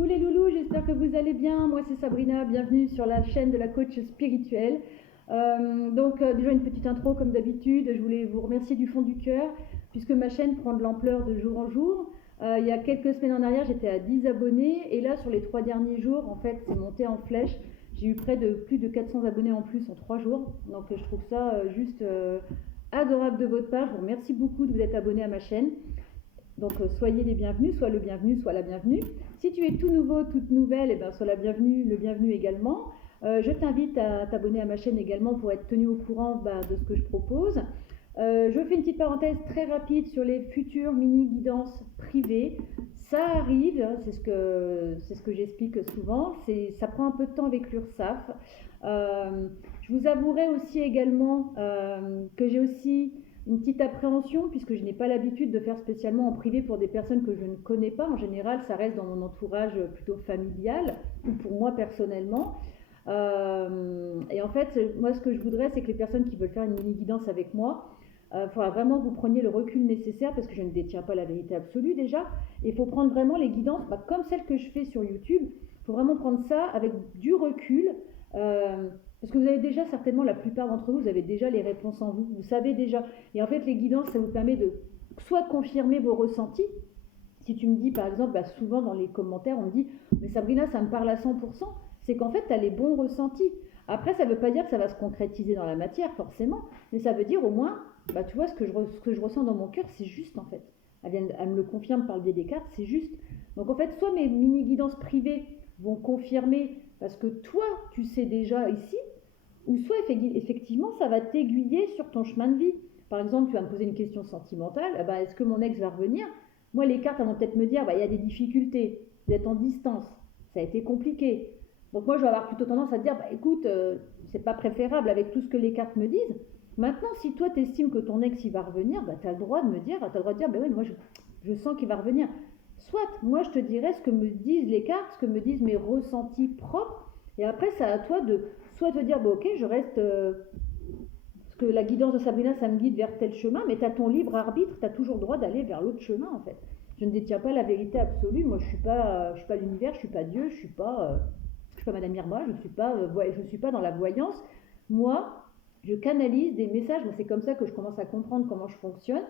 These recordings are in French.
Coucou les loulous, j'espère que vous allez bien. Moi c'est Sabrina, bienvenue sur la chaîne de la coach spirituelle. Déjà une petite intro comme d'habitude, je voulais vous remercier du fond du cœur puisque ma chaîne prend de l'ampleur de jour en jour. Il y a quelques semaines en arrière j'étais à 10 abonnés et là sur les 3 derniers jours en fait c'est monté en flèche. J'ai eu près de plus de 400 abonnés en plus en 3 jours, donc je trouve ça juste adorable de votre part. Je vous remercie beaucoup de vous être abonné à ma chaîne. Donc soyez les bienvenus, soit le bienvenu, soit la bienvenue. Si tu es tout nouveau, toute nouvelle, sois la bienvenue, le bienvenu également. Je t'invite à t'abonner à ma chaîne également pour être tenu au courant de ce que je propose. Je fais une petite parenthèse très rapide sur les futures mini-guidances privées. Ça arrive, c'est ce que j'explique souvent, ça prend un peu de temps avec l'URSSAF. Je vous avouerai aussi également que j'ai aussi une petite appréhension puisque je n'ai pas l'habitude de faire spécialement en privé pour des personnes que je ne connais pas. En général, ça reste dans mon entourage plutôt familial ou pour moi personnellement. Et en fait, moi, ce que je voudrais, c'est que les personnes qui veulent faire une mini-guidance avec moi, il faudra vraiment que vous preniez le recul nécessaire parce que je ne détiens pas la vérité absolue déjà. Et il faut prendre vraiment les guidances comme celles que je fais sur YouTube. Il faut vraiment prendre ça avec du recul. Parce que vous avez déjà certainement, la plupart d'entre vous, vous avez déjà les réponses en vous, vous savez déjà. Et en fait, les guidances, ça vous permet de soit confirmer vos ressentis. Si tu me dis, par exemple, souvent dans les commentaires, on me dit « Mais Sabrina, ça me parle à 100%. » C'est qu'en fait, tu as les bons ressentis. Après, ça ne veut pas dire que ça va se concrétiser dans la matière, forcément. Mais ça veut dire au moins, tu vois, ce que je ressens dans mon cœur, c'est juste, en fait. Elle me le confirme par le biais des cartes, c'est juste. Donc, en fait, soit mes mini-guidances privées vont confirmer parce que toi, tu sais déjà ici, ou soit effectivement, ça va t'aiguiller sur ton chemin de vie. Par exemple, tu vas me poser une question sentimentale, est-ce que mon ex va revenir? Moi, les cartes vont peut-être me dire, il y a des difficultés, vous êtes en distance, ça a été compliqué. Donc moi, je vais avoir plutôt tendance à te dire, écoute, c'est pas préférable avec tout ce que les cartes me disent. Maintenant, si toi, tu estimes que ton ex, il va revenir, tu as le droit de me dire, oui, moi, je sens qu'il va revenir. Soit, moi, je te dirais ce que me disent les cartes, ce que me disent mes ressentis propres, et après, c'est à toi de soit te dire, ok, je reste, parce que la guidance de Sabrina, ça me guide vers tel chemin, mais tu as ton libre arbitre, tu as toujours le droit d'aller vers l'autre chemin, en fait. Je ne détiens pas la vérité absolue, moi, je suis pas l'univers, je suis pas Dieu, je suis pas Madame Irma, je suis pas dans la voyance. Moi, je canalise des messages, c'est comme ça que je commence à comprendre comment je fonctionne.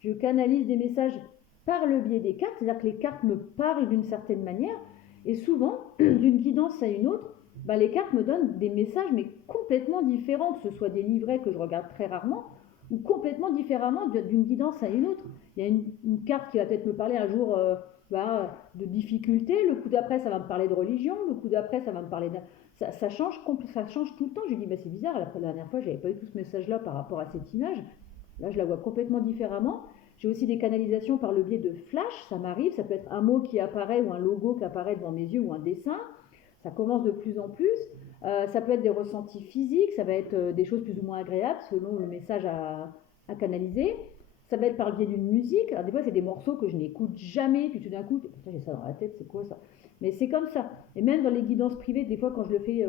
Je canalise des messages par le biais des cartes, c'est-à-dire que les cartes me parlent d'une certaine manière, et souvent, d'une guidance à une autre, les cartes me donnent des messages mais complètement différents, que ce soit des livrets que je regarde très rarement, ou complètement différemment d'une guidance à une autre. Il y a une carte qui va peut-être me parler un jour de difficultés, le coup d'après ça va me parler de religion, le coup d'après ça va me parler de... Ça change tout le temps. Je lui dis, c'est bizarre, la dernière fois j'avais pas eu tout ce message-là par rapport à cette image, là je la vois complètement différemment. J'ai aussi des canalisations par le biais de flash, ça m'arrive, ça peut être un mot qui apparaît ou un logo qui apparaît devant mes yeux ou un dessin, ça commence de plus en plus. Ça peut être des ressentis physiques, ça va être des choses plus ou moins agréables selon le message à canaliser. Ça va être par le biais d'une musique. Alors des fois, c'est des morceaux que je n'écoute jamais, puis tout d'un coup, j'ai ça dans la tête, c'est quoi ça? Mais c'est comme ça. Et même dans les guidances privées, des fois, quand je le fais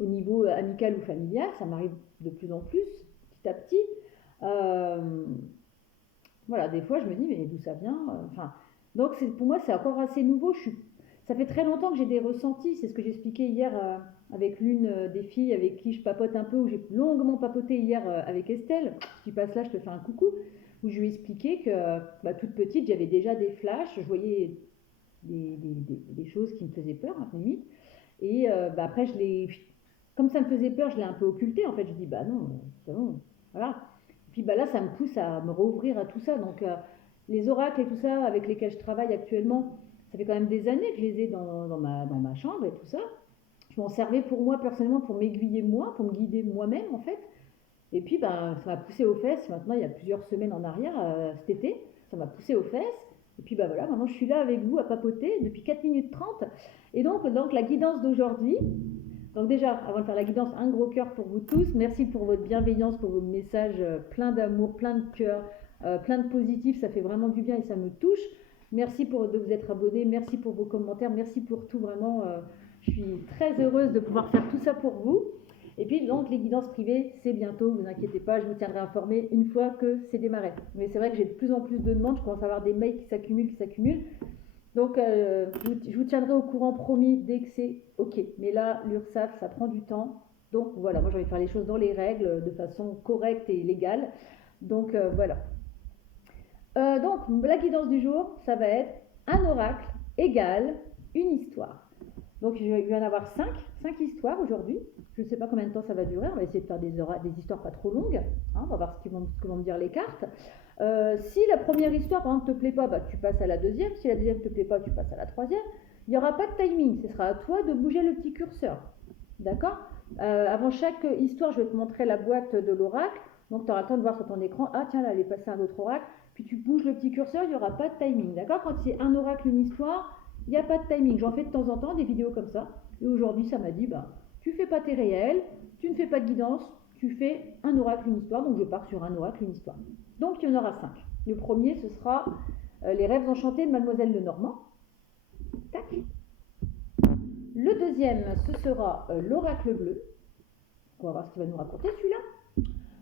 au niveau amical ou familial, ça m'arrive de plus en plus, petit à petit. Voilà, des fois, je me dis, mais d'où ça vient? Donc, pour moi, c'est encore assez nouveau. Ça fait très longtemps que j'ai des ressentis. C'est ce que j'expliquais hier avec l'une des filles avec qui je papote un peu, où j'ai longuement papoté hier avec Estelle. Si tu passes là, je te fais un coucou. Où je lui ai expliqué que toute petite, j'avais déjà des flashs. Je voyais des choses qui me faisaient peur, à la limite. Et après, comme ça me faisait peur, je l'ai un peu occulté. En fait, je dis, non, c'est bon, voilà. Et puis là, ça me pousse à me rouvrir à tout ça. Donc, les oracles et tout ça avec lesquels je travaille actuellement, ça fait quand même des années que je les ai dans ma chambre et tout ça. Je m'en servais pour moi personnellement, pour m'aiguiller moi, pour me guider moi-même en fait. Et puis ça m'a poussé aux fesses. Maintenant, il y a plusieurs semaines en arrière, cet été, ça m'a poussé aux fesses. Et puis voilà, maintenant je suis là avec vous à papoter depuis 4 minutes 30. Et donc la guidance d'aujourd'hui. Donc déjà, avant de faire la guidance, un gros cœur pour vous tous. Merci pour votre bienveillance, pour vos messages pleins d'amour, plein de cœur, plein de positifs. Ça fait vraiment du bien et ça me touche. Merci de vous être abonnés, merci pour vos commentaires, merci pour tout, vraiment. Je suis très heureuse de pouvoir faire tout ça pour vous. Et puis donc les guidances privées, c'est bientôt, vous inquiétez pas, je vous tiendrai informé une fois que c'est démarré. Mais c'est vrai que j'ai de plus en plus de demandes, je commence à avoir des mails qui s'accumulent. Donc, je vous tiendrai au courant, promis, dès que c'est OK. Mais là, l'URSSAF, ça prend du temps. Donc, voilà, moi, j'ai envie de faire les choses dans les règles, de façon correcte et légale. Donc, voilà. Donc, la guidance du jour, ça va être un oracle égale une histoire. Donc, il va y en avoir 5 histoires aujourd'hui. Je ne sais pas combien de temps ça va durer. On va essayer de faire des histoires pas trop longues. Hein, on va voir ce que vont me dire les cartes. Si la première histoire, par exemple, ne te plaît pas, bah, tu passes à la deuxième. Si la deuxième ne te plaît pas, tu passes à la troisième. Il n'y aura pas de timing. Ce sera à toi de bouger le petit curseur. D'accord. Avant chaque histoire, je vais te montrer la boîte de l'oracle. Donc, tu auras le temps de voir sur ton écran. Ah, tiens, là, elle est passée à un autre oracle. Puis, tu bouges le petit curseur, il n'y aura pas de timing. D'accord. Quand c'est un oracle, une histoire, il n'y a pas de timing. J'en fais de temps en temps des vidéos comme ça. Et aujourd'hui, ça m'a dit, bah, tu fais pas tes réels, tu ne fais pas de guidance, tu fais un oracle, une histoire. Donc, je pars sur un oracle, une histoire. Donc, il y en aura 5. Le premier, ce sera les rêves enchantés de Mademoiselle Lenormand. Tac. Le deuxième, ce sera l'oracle bleu. On va voir ce qu'il va nous raconter, celui-là.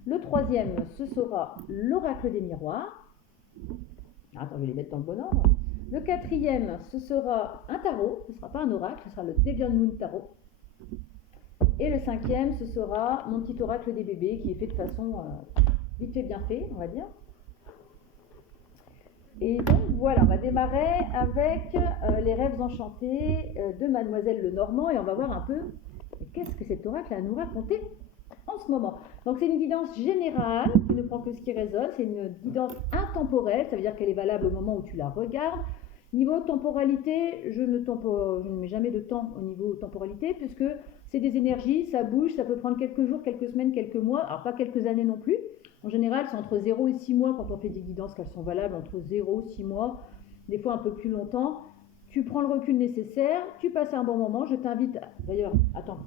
Le troisième, ce sera l'oracle des miroirs. Attends, je vais les mettre dans le bon ordre. Le quatrième, ce sera un tarot. Ce ne sera pas un oracle, ce sera le Deviant Moon Tarot. Et le cinquième, ce sera mon petit oracle des bébés qui est fait de façon vite fait, bien fait, on va dire. Et donc voilà, on va démarrer avec les rêves enchantés de Mademoiselle Lenormand et on va voir un peu qu'est-ce que cet oracle a à nous raconter en ce moment. Donc c'est une guidance générale qui ne prend que ce qui résonne, c'est une guidance intemporelle, ça veut dire qu'elle est valable au moment où tu la regardes. Niveau temporalité, je ne mets jamais de temps au niveau temporalité puisque c'est des énergies, ça bouge, ça peut prendre quelques jours, quelques semaines, quelques mois, alors pas quelques années non plus. En général, c'est entre 0 et 6 mois quand on fait des guidances qu'elles sont valables, entre 0 et 6 mois, des fois un peu plus longtemps. Tu prends le recul nécessaire, tu passes un bon moment, je t'invite à... D'ailleurs, attends.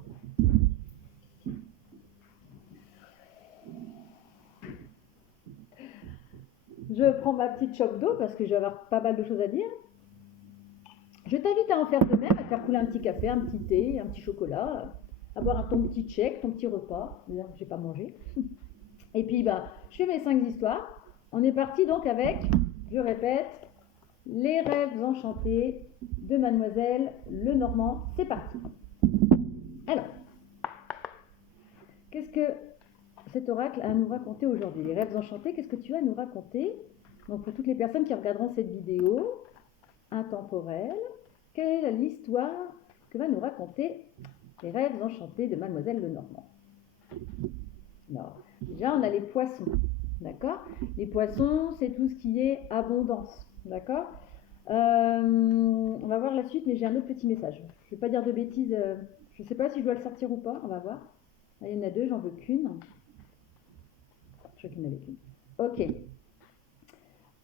Je prends ma petite chope d'eau parce que je vais avoir pas mal de choses à dire. Je t'invite à en faire de même, à faire couler un petit café, un petit thé, un petit chocolat, à boire ton petit check, ton petit repas. D'ailleurs, je n'ai pas mangé. Et puis, bah, je fais mes 5 histoires. On est parti donc avec, je répète, les rêves enchantés de Mademoiselle Lenormand. C'est parti. Alors, qu'est-ce que cet oracle a à nous raconter aujourd'hui? Les rêves enchantés, qu'est-ce que tu as à nous raconter? Donc, pour toutes les personnes qui regarderont cette vidéo intemporelle, quelle est l'histoire que va nous raconter les rêves enchantés de Mademoiselle Lenormand? Alors, déjà, on a les poissons, d'accord? Les poissons, c'est tout ce qui est abondance, d'accord? On va voir la suite, mais j'ai un autre petit message. Je ne vais pas dire de bêtises, je ne sais pas si je dois le sortir ou pas, on va voir. Là, il y en a 2, j'en veux qu'une. Je crois qu'il y en avait qu'une. Ok.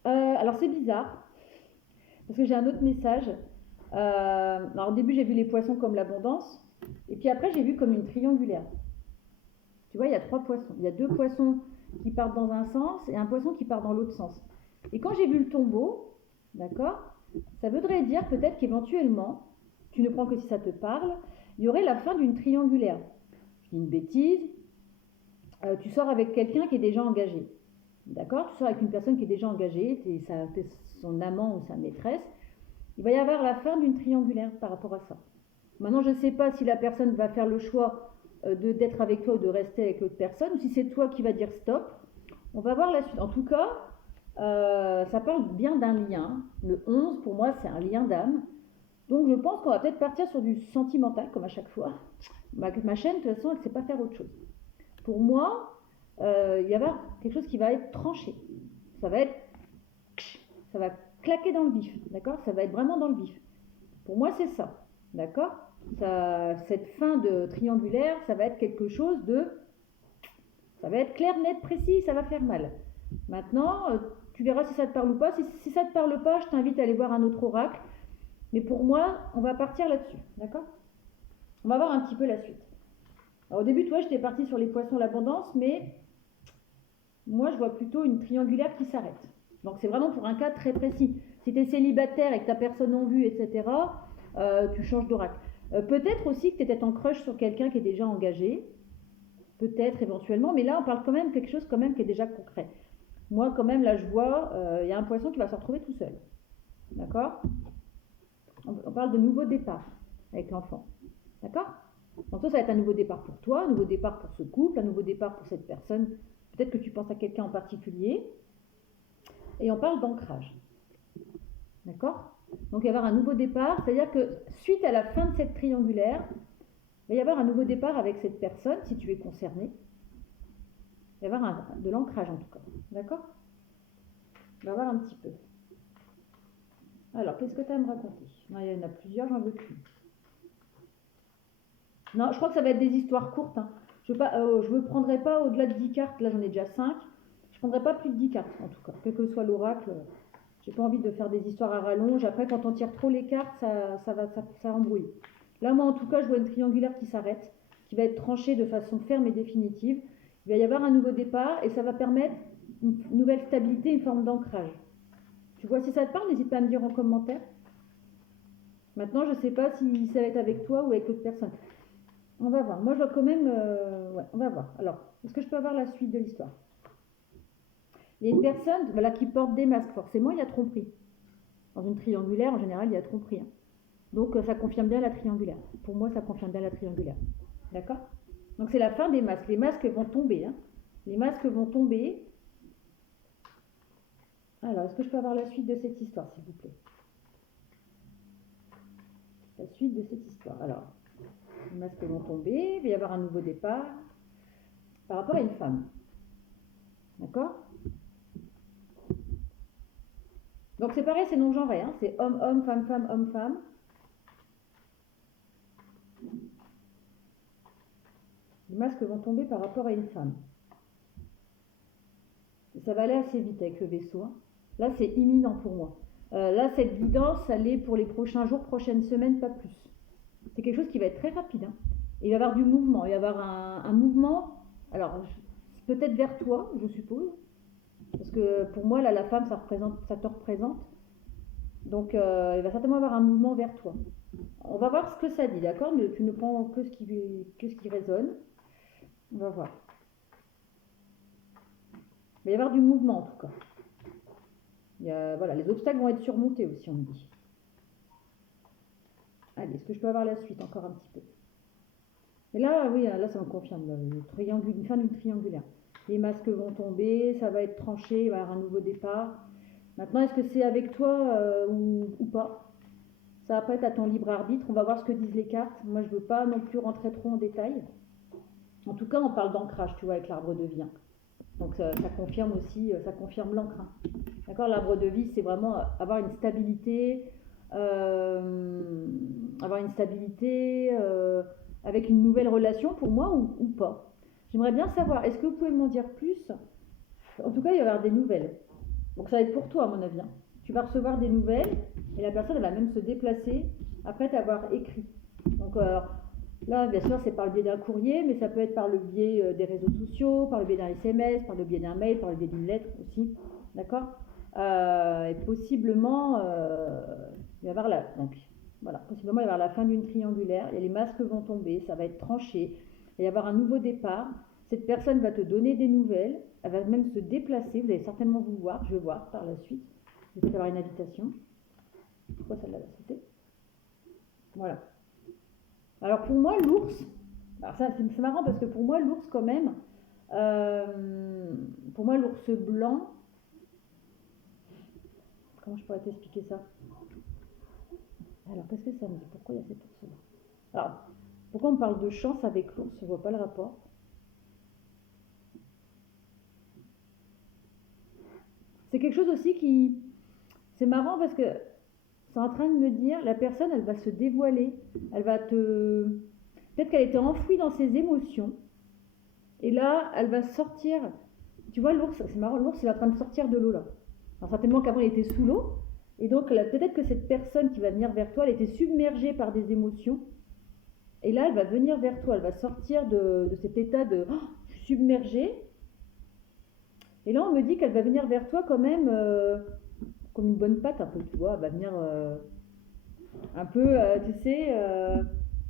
Alors, c'est bizarre, parce que j'ai un autre message. Alors, au début, j'ai vu les poissons comme l'abondance, et puis après, j'ai vu comme une triangulaire. Tu vois, il y a 3 poissons. Il y a 2 poissons qui partent dans un sens et un poisson qui part dans l'autre sens. Et quand j'ai vu le tombeau, d'accord, ça voudrait dire peut-être qu'éventuellement, tu ne prends que si ça te parle, il y aurait la fin d'une triangulaire. Je dis une bêtise, tu sors avec quelqu'un qui est déjà engagé. D'accord? Tu sors avec une personne qui est déjà engagée, t'es son amant ou sa maîtresse. Il va y avoir la fin d'une triangulaire par rapport à ça. Maintenant, je ne sais pas si la personne va faire le choix d'être avec toi ou de rester avec l'autre personne, ou si c'est toi qui vas dire stop. On va voir la suite. En tout cas, ça parle bien d'un lien. Le 11, pour moi, c'est un lien d'âme. Donc, je pense qu'on va peut-être partir sur du sentimental, comme à chaque fois. Ma chaîne, de toute façon, elle ne sait pas faire autre chose. Pour moi, il y a quelque chose qui va être tranché. Ça va claquer dans le vif, d'accord? Ça va être vraiment dans le vif. Pour moi, c'est ça, d'accord? Cette fin de triangulaire, ça va être quelque chose ça va être clair, net, précis, ça va faire mal. Maintenant, tu verras si ça te parle ou pas. Si ça te parle pas, je t'invite à aller voir un autre oracle. Mais pour moi, on va partir là-dessus, d'accord? On va voir un petit peu la suite. Alors, au début, toi, j'étais partie sur les poissons, l'abondance, mais moi, je vois plutôt une triangulaire qui s'arrête. Donc, c'est vraiment pour un cas très précis. Si tu es célibataire et que tu n'as personne en vue, etc., tu changes d'oracle. Peut-être aussi que tu es peut-être en crush sur quelqu'un qui est déjà engagé. Peut-être, éventuellement. Mais là, on parle quand même de quelque chose quand même qui est déjà concret. Moi, quand même, là, je vois, il y a un poisson qui va se retrouver tout seul. D'accord? on parle de nouveau départ avec l'enfant. D'accord? Donc ça va être un nouveau départ pour toi, un nouveau départ pour ce couple, un nouveau départ pour cette personne. Peut-être que tu penses à quelqu'un en particulier. Et on parle d'ancrage. D'accord? Donc il va y avoir un nouveau départ, c'est-à-dire que suite à la fin de cette triangulaire, il va y avoir un nouveau départ avec cette personne, si tu es concerné. Il va y avoir de l'ancrage en tout cas. D'accord? On va voir un petit peu. Alors, qu'est-ce que tu as à me raconter? Non, il y en a plusieurs, j'en veux plus. Non, je crois que ça va être des histoires courtes. Hein. Je ne me prendrai pas au-delà de 10 cartes. Là, j'en ai déjà 5. Je ne prendrai pas plus de 10 cartes, en tout cas. Quel que soit l'oracle, j'ai pas envie de faire des histoires à rallonge. Après, quand on tire trop les cartes, ça embrouille. Là, moi, en tout cas, je vois une triangulaire qui s'arrête, qui va être tranchée de façon ferme et définitive. Il va y avoir un nouveau départ et ça va permettre une nouvelle stabilité, une forme d'ancrage. Tu vois, si ça te parle, n'hésite pas à me dire en commentaire. Maintenant, je ne sais pas si ça va être avec toi ou avec l'autre personne. On va voir. Moi, je dois quand même... ouais, on va voir. Alors, est-ce que je peux avoir la suite de l'histoire? Il y a une personne voilà, qui porte des masques. Forcément, il y a tromperie. Dans une triangulaire, en général, il y a tromperie. Hein. Donc, ça confirme bien la triangulaire. Pour moi, ça confirme bien la triangulaire. D'accord? Donc, c'est la fin des masques. Les masques vont tomber. Hein. Les masques vont tomber. Alors, est-ce que je peux avoir la suite de cette histoire, s'il vous plaît? La suite de cette histoire. Alors, les masques vont tomber. Il va y avoir un nouveau départ par rapport à une femme. D'accord? Donc, c'est pareil, c'est non-genré. Hein. C'est homme-homme, femme-femme, homme-femme. Les masques vont tomber par rapport à une femme. Et ça va aller assez vite avec le vaisseau. Hein. Là, c'est imminent pour moi. Là, cette guidance, elle est pour les prochains jours, prochaines semaines, pas plus. C'est quelque chose qui va être très rapide. Hein. Et il va y avoir du mouvement. Il va y avoir un mouvement, alors peut-être vers toi, je suppose. Parce que pour moi, là, la femme, ça te représente. Donc, il va certainement avoir un mouvement vers toi. On va voir ce que ça dit, d'accord? Tu ne prends que ce qui résonne. On va voir. Il va y avoir du mouvement, en tout cas. Voilà, les obstacles vont être surmontés aussi, on me dit. Allez, est-ce que je peux avoir la suite encore un petit peu? Et là, oui, là, ça me confirme. Une fin d'une triangulaire. Les masques vont tomber, ça va être tranché, il va y avoir un nouveau départ. Maintenant, est-ce que c'est avec toi ou pas? Ça va pas être à ton libre arbitre. On va voir ce que disent les cartes. Moi, je ne veux pas non plus rentrer trop en détail. En tout cas, on parle d'ancrage, tu vois, avec l'arbre de vie. Donc, ça confirme aussi, ça confirme l'ancre. D'accord? L'arbre de vie, c'est vraiment avoir une stabilité, avec une nouvelle relation pour moi ou pas. J'aimerais bien savoir, est-ce que vous pouvez m'en dire plus? En tout cas, il va y avoir des nouvelles. Donc ça va être pour toi, à mon avis. Tu vas recevoir des nouvelles et la personne elle va même se déplacer après t'avoir écrit. Donc là, bien sûr, c'est par le biais d'un courrier, mais ça peut être par le biais des réseaux sociaux, par le biais d'un SMS, par le biais d'un mail, par le biais d'une lettre aussi. D'accord? Et possiblement, il va y avoir possiblement il va y avoir la fin d'une triangulaire, et les masques vont tomber, ça va être tranché, il va y avoir un nouveau départ. Cette personne va te donner des nouvelles, elle va même se déplacer, vous allez certainement vous voir, je vais voir par la suite. Je vais peut-être avoir une invitation. Pourquoi celle-là va sauter? Voilà. Alors pour moi, l'ours, alors ça c'est marrant parce que pour moi, l'ours quand même, pour moi, l'ours blanc, comment je pourrais t'expliquer ça? Alors qu'est-ce que ça me dit? Pourquoi il y a cet ours-là? Alors, pourquoi on parle de chance avec l'ours? Je ne vois pas le rapport. C'est quelque chose aussi qui... C'est marrant parce que c'est en train de me dire, la personne, elle va se dévoiler. Elle va te... Peut-être qu'elle était enfouie dans ses émotions. Et là, elle va sortir... Tu vois, l'ours, c'est marrant, l'ours, il est en train de sortir de l'eau là. Alors certainement qu'avant, il était sous l'eau. Et donc, peut-être que cette personne qui va venir vers toi, elle était submergée par des émotions. Et là, elle va venir vers toi. Elle va sortir de cet état de je suis submergée. Et là, on me dit qu'elle va venir vers toi quand même comme une bonne patte un peu, tu vois. Elle va venir un peu, tu sais,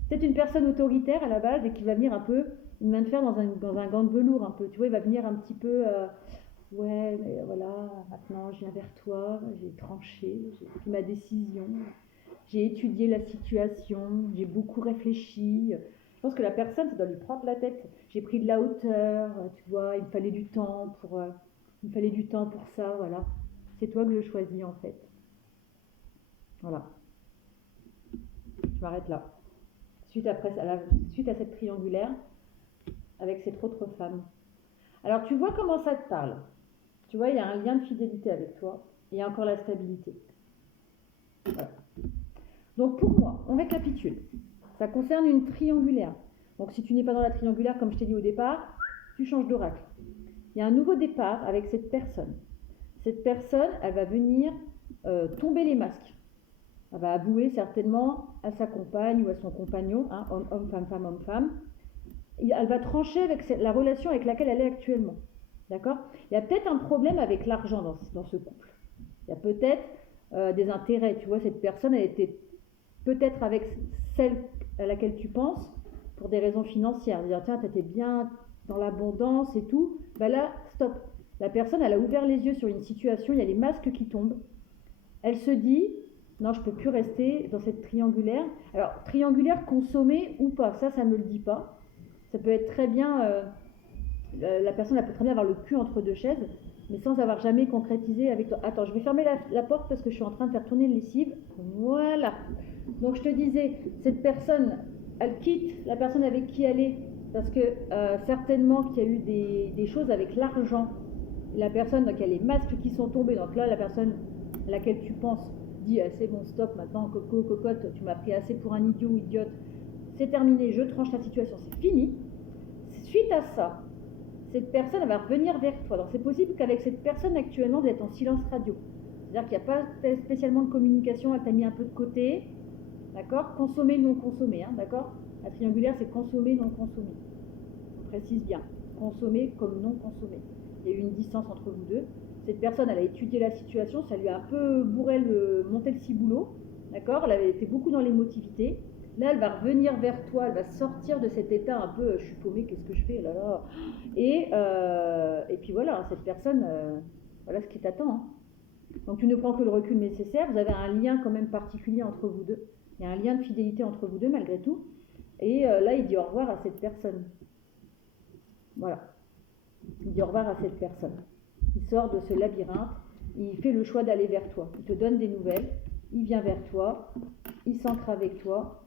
peut-être une personne autoritaire à la base et qui va venir un peu, une main de fer dans un gant de velours un peu. Tu vois, il va venir un petit peu, ouais, mais voilà, maintenant je viens vers toi, j'ai tranché, j'ai pris ma décision. j'ai étudié la situation, j'ai beaucoup réfléchi. Je pense que la personne, ça doit lui prendre la tête. J'ai pris de la hauteur, tu vois, il me fallait du temps pour ça, voilà. C'est toi que je choisis en fait. Voilà. Je m'arrête là. Suite à cette triangulaire avec cette autre femme. Alors tu vois comment ça te parle. Tu vois, il y a un lien de fidélité avec toi. Et il y a encore la stabilité. Voilà. Donc pour moi, on récapitule. Ça concerne une triangulaire. Donc si tu n'es pas dans la triangulaire, comme je t'ai dit au départ, tu changes d'oracle. Il y a un nouveau départ avec cette personne. Cette personne, elle va venir tomber les masques. Elle va avouer certainement à sa compagne ou à son compagnon, hein, homme, femme, femme, homme, femme. Elle va trancher avec la relation avec laquelle elle est actuellement. D'accord? Il y a peut-être un problème avec l'argent dans ce couple. Il y a peut-être des intérêts. Tu vois, cette personne, elle était peut-être avec celle à laquelle tu penses pour des raisons financières. Dire, tiens, tu étais bien dans l'abondance et tout. Ben là, stop. La personne, elle a ouvert les yeux sur une situation, il y a les masques qui tombent. Elle se dit, non, je ne peux plus rester dans cette triangulaire. Alors, triangulaire consommée ou pas, ça ne me le dit pas. Ça peut être très bien, la personne, elle peut très bien avoir le cul entre deux chaises, mais sans avoir jamais concrétisé avec toi. Attends, je vais fermer la porte parce que je suis en train de faire tourner une lessive. Voilà. Donc, je te disais, cette personne, elle quitte la personne avec qui elle est, parce que certainement qu'il y a eu des choses avec l'argent. La personne, donc il y a les masques qui sont tombés. Donc là, la personne à laquelle tu penses dit c'est bon, stop, maintenant, coco, cocotte, tu m'as pris assez pour un idiot ou idiote. C'est terminé, je tranche la situation, c'est fini. Suite à ça, cette personne elle va revenir vers toi. Donc c'est possible qu'avec cette personne actuellement, vous êtes en silence radio. C'est-à-dire qu'il n'y a pas spécialement de communication, elle t'a mis un peu de côté. D'accord? Consommer, non consommer, hein, d'accord? La triangulaire, c'est consommer, non consommer. On précise bien. Consommer comme non consommer. Il y a eu une distance entre vous deux. Cette personne, elle a étudié la situation, ça lui a un peu monté le ciboulot, d'accord? Elle avait été beaucoup dans l'émotivité. Là, elle va revenir vers toi, elle va sortir de cet état un peu, je suis paumée, qu'est-ce que je fais là là. Et puis voilà, cette personne, voilà ce qui t'attend. Hein. Donc tu ne prends que le recul nécessaire, vous avez un lien quand même particulier entre vous deux. Il y a un lien de fidélité entre vous deux malgré tout. Et là, il dit au revoir à cette personne. Voilà. Il dit au revoir à cette personne. Il sort de ce labyrinthe, il fait le choix d'aller vers toi. Il te donne des nouvelles, il vient vers toi, il s'ancre avec toi.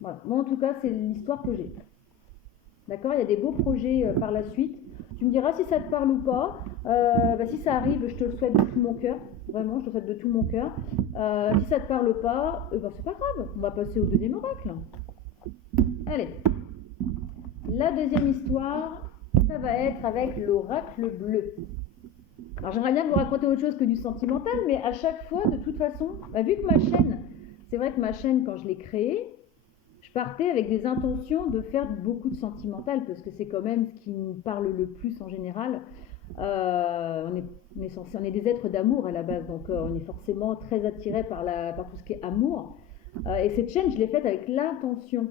Voilà. Moi, en tout cas, c'est l'histoire que j'ai. D'accord? Il y a des beaux projets par la suite. Tu me diras si ça te parle ou pas. Si ça arrive, je te le souhaite de tout mon cœur. Vraiment, je te le souhaite de tout mon cœur. Si ça te parle pas, c'est pas grave. On va passer au deuxième oracle. Allez. La deuxième histoire, ça va être avec l'oracle bleu. Alors j'aimerais bien vous raconter autre chose que du sentimental, mais à chaque fois, de toute façon, vu que ma chaîne, c'est vrai que ma chaîne, quand je l'ai créée, je partais avec des intentions de faire beaucoup de sentimental, parce que c'est quand même ce qui nous parle le plus en général. On est des êtres d'amour à la base, donc on est forcément très attiré par tout ce qui est amour. Et cette chaîne, je l'ai faite avec l'intention.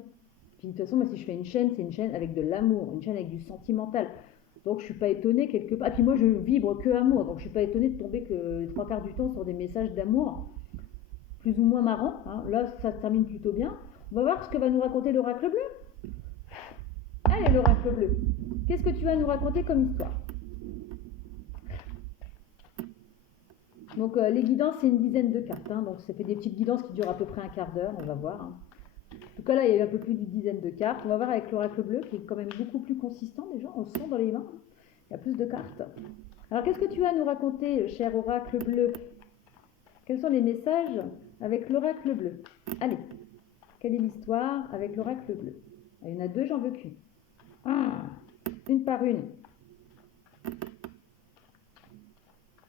Puis de toute façon, moi, si je fais une chaîne, c'est une chaîne avec de l'amour, une chaîne avec du sentimental. Donc je suis pas étonnée quelque part. Et puis moi je vibre que amour, donc je suis pas étonnée de tomber que les 3/4 du temps sur des messages d'amour, plus ou moins marrants. Hein. Là ça se termine plutôt bien. On va voir ce que va nous raconter l'oracle bleu. Allez l'oracle bleu, qu'est-ce que tu vas nous raconter comme histoire? Donc les guidances c'est une dizaine de cartes, hein. Donc ça fait des petites guidances qui durent à peu près un quart d'heure, on va voir. Hein. En tout cas là il y a eu un peu plus d'une dizaine de cartes. On va voir avec l'oracle bleu qui est quand même beaucoup plus consistant déjà, on le sent dans les mains. Il y a plus de cartes. Alors, qu'est-ce que tu as à nous raconter, cher oracle bleu? Quels sont les messages avec l'oracle bleu? Allez, quelle est l'histoire avec l'oracle bleu? Il y en a deux, j'en veux qu'une. Une par une.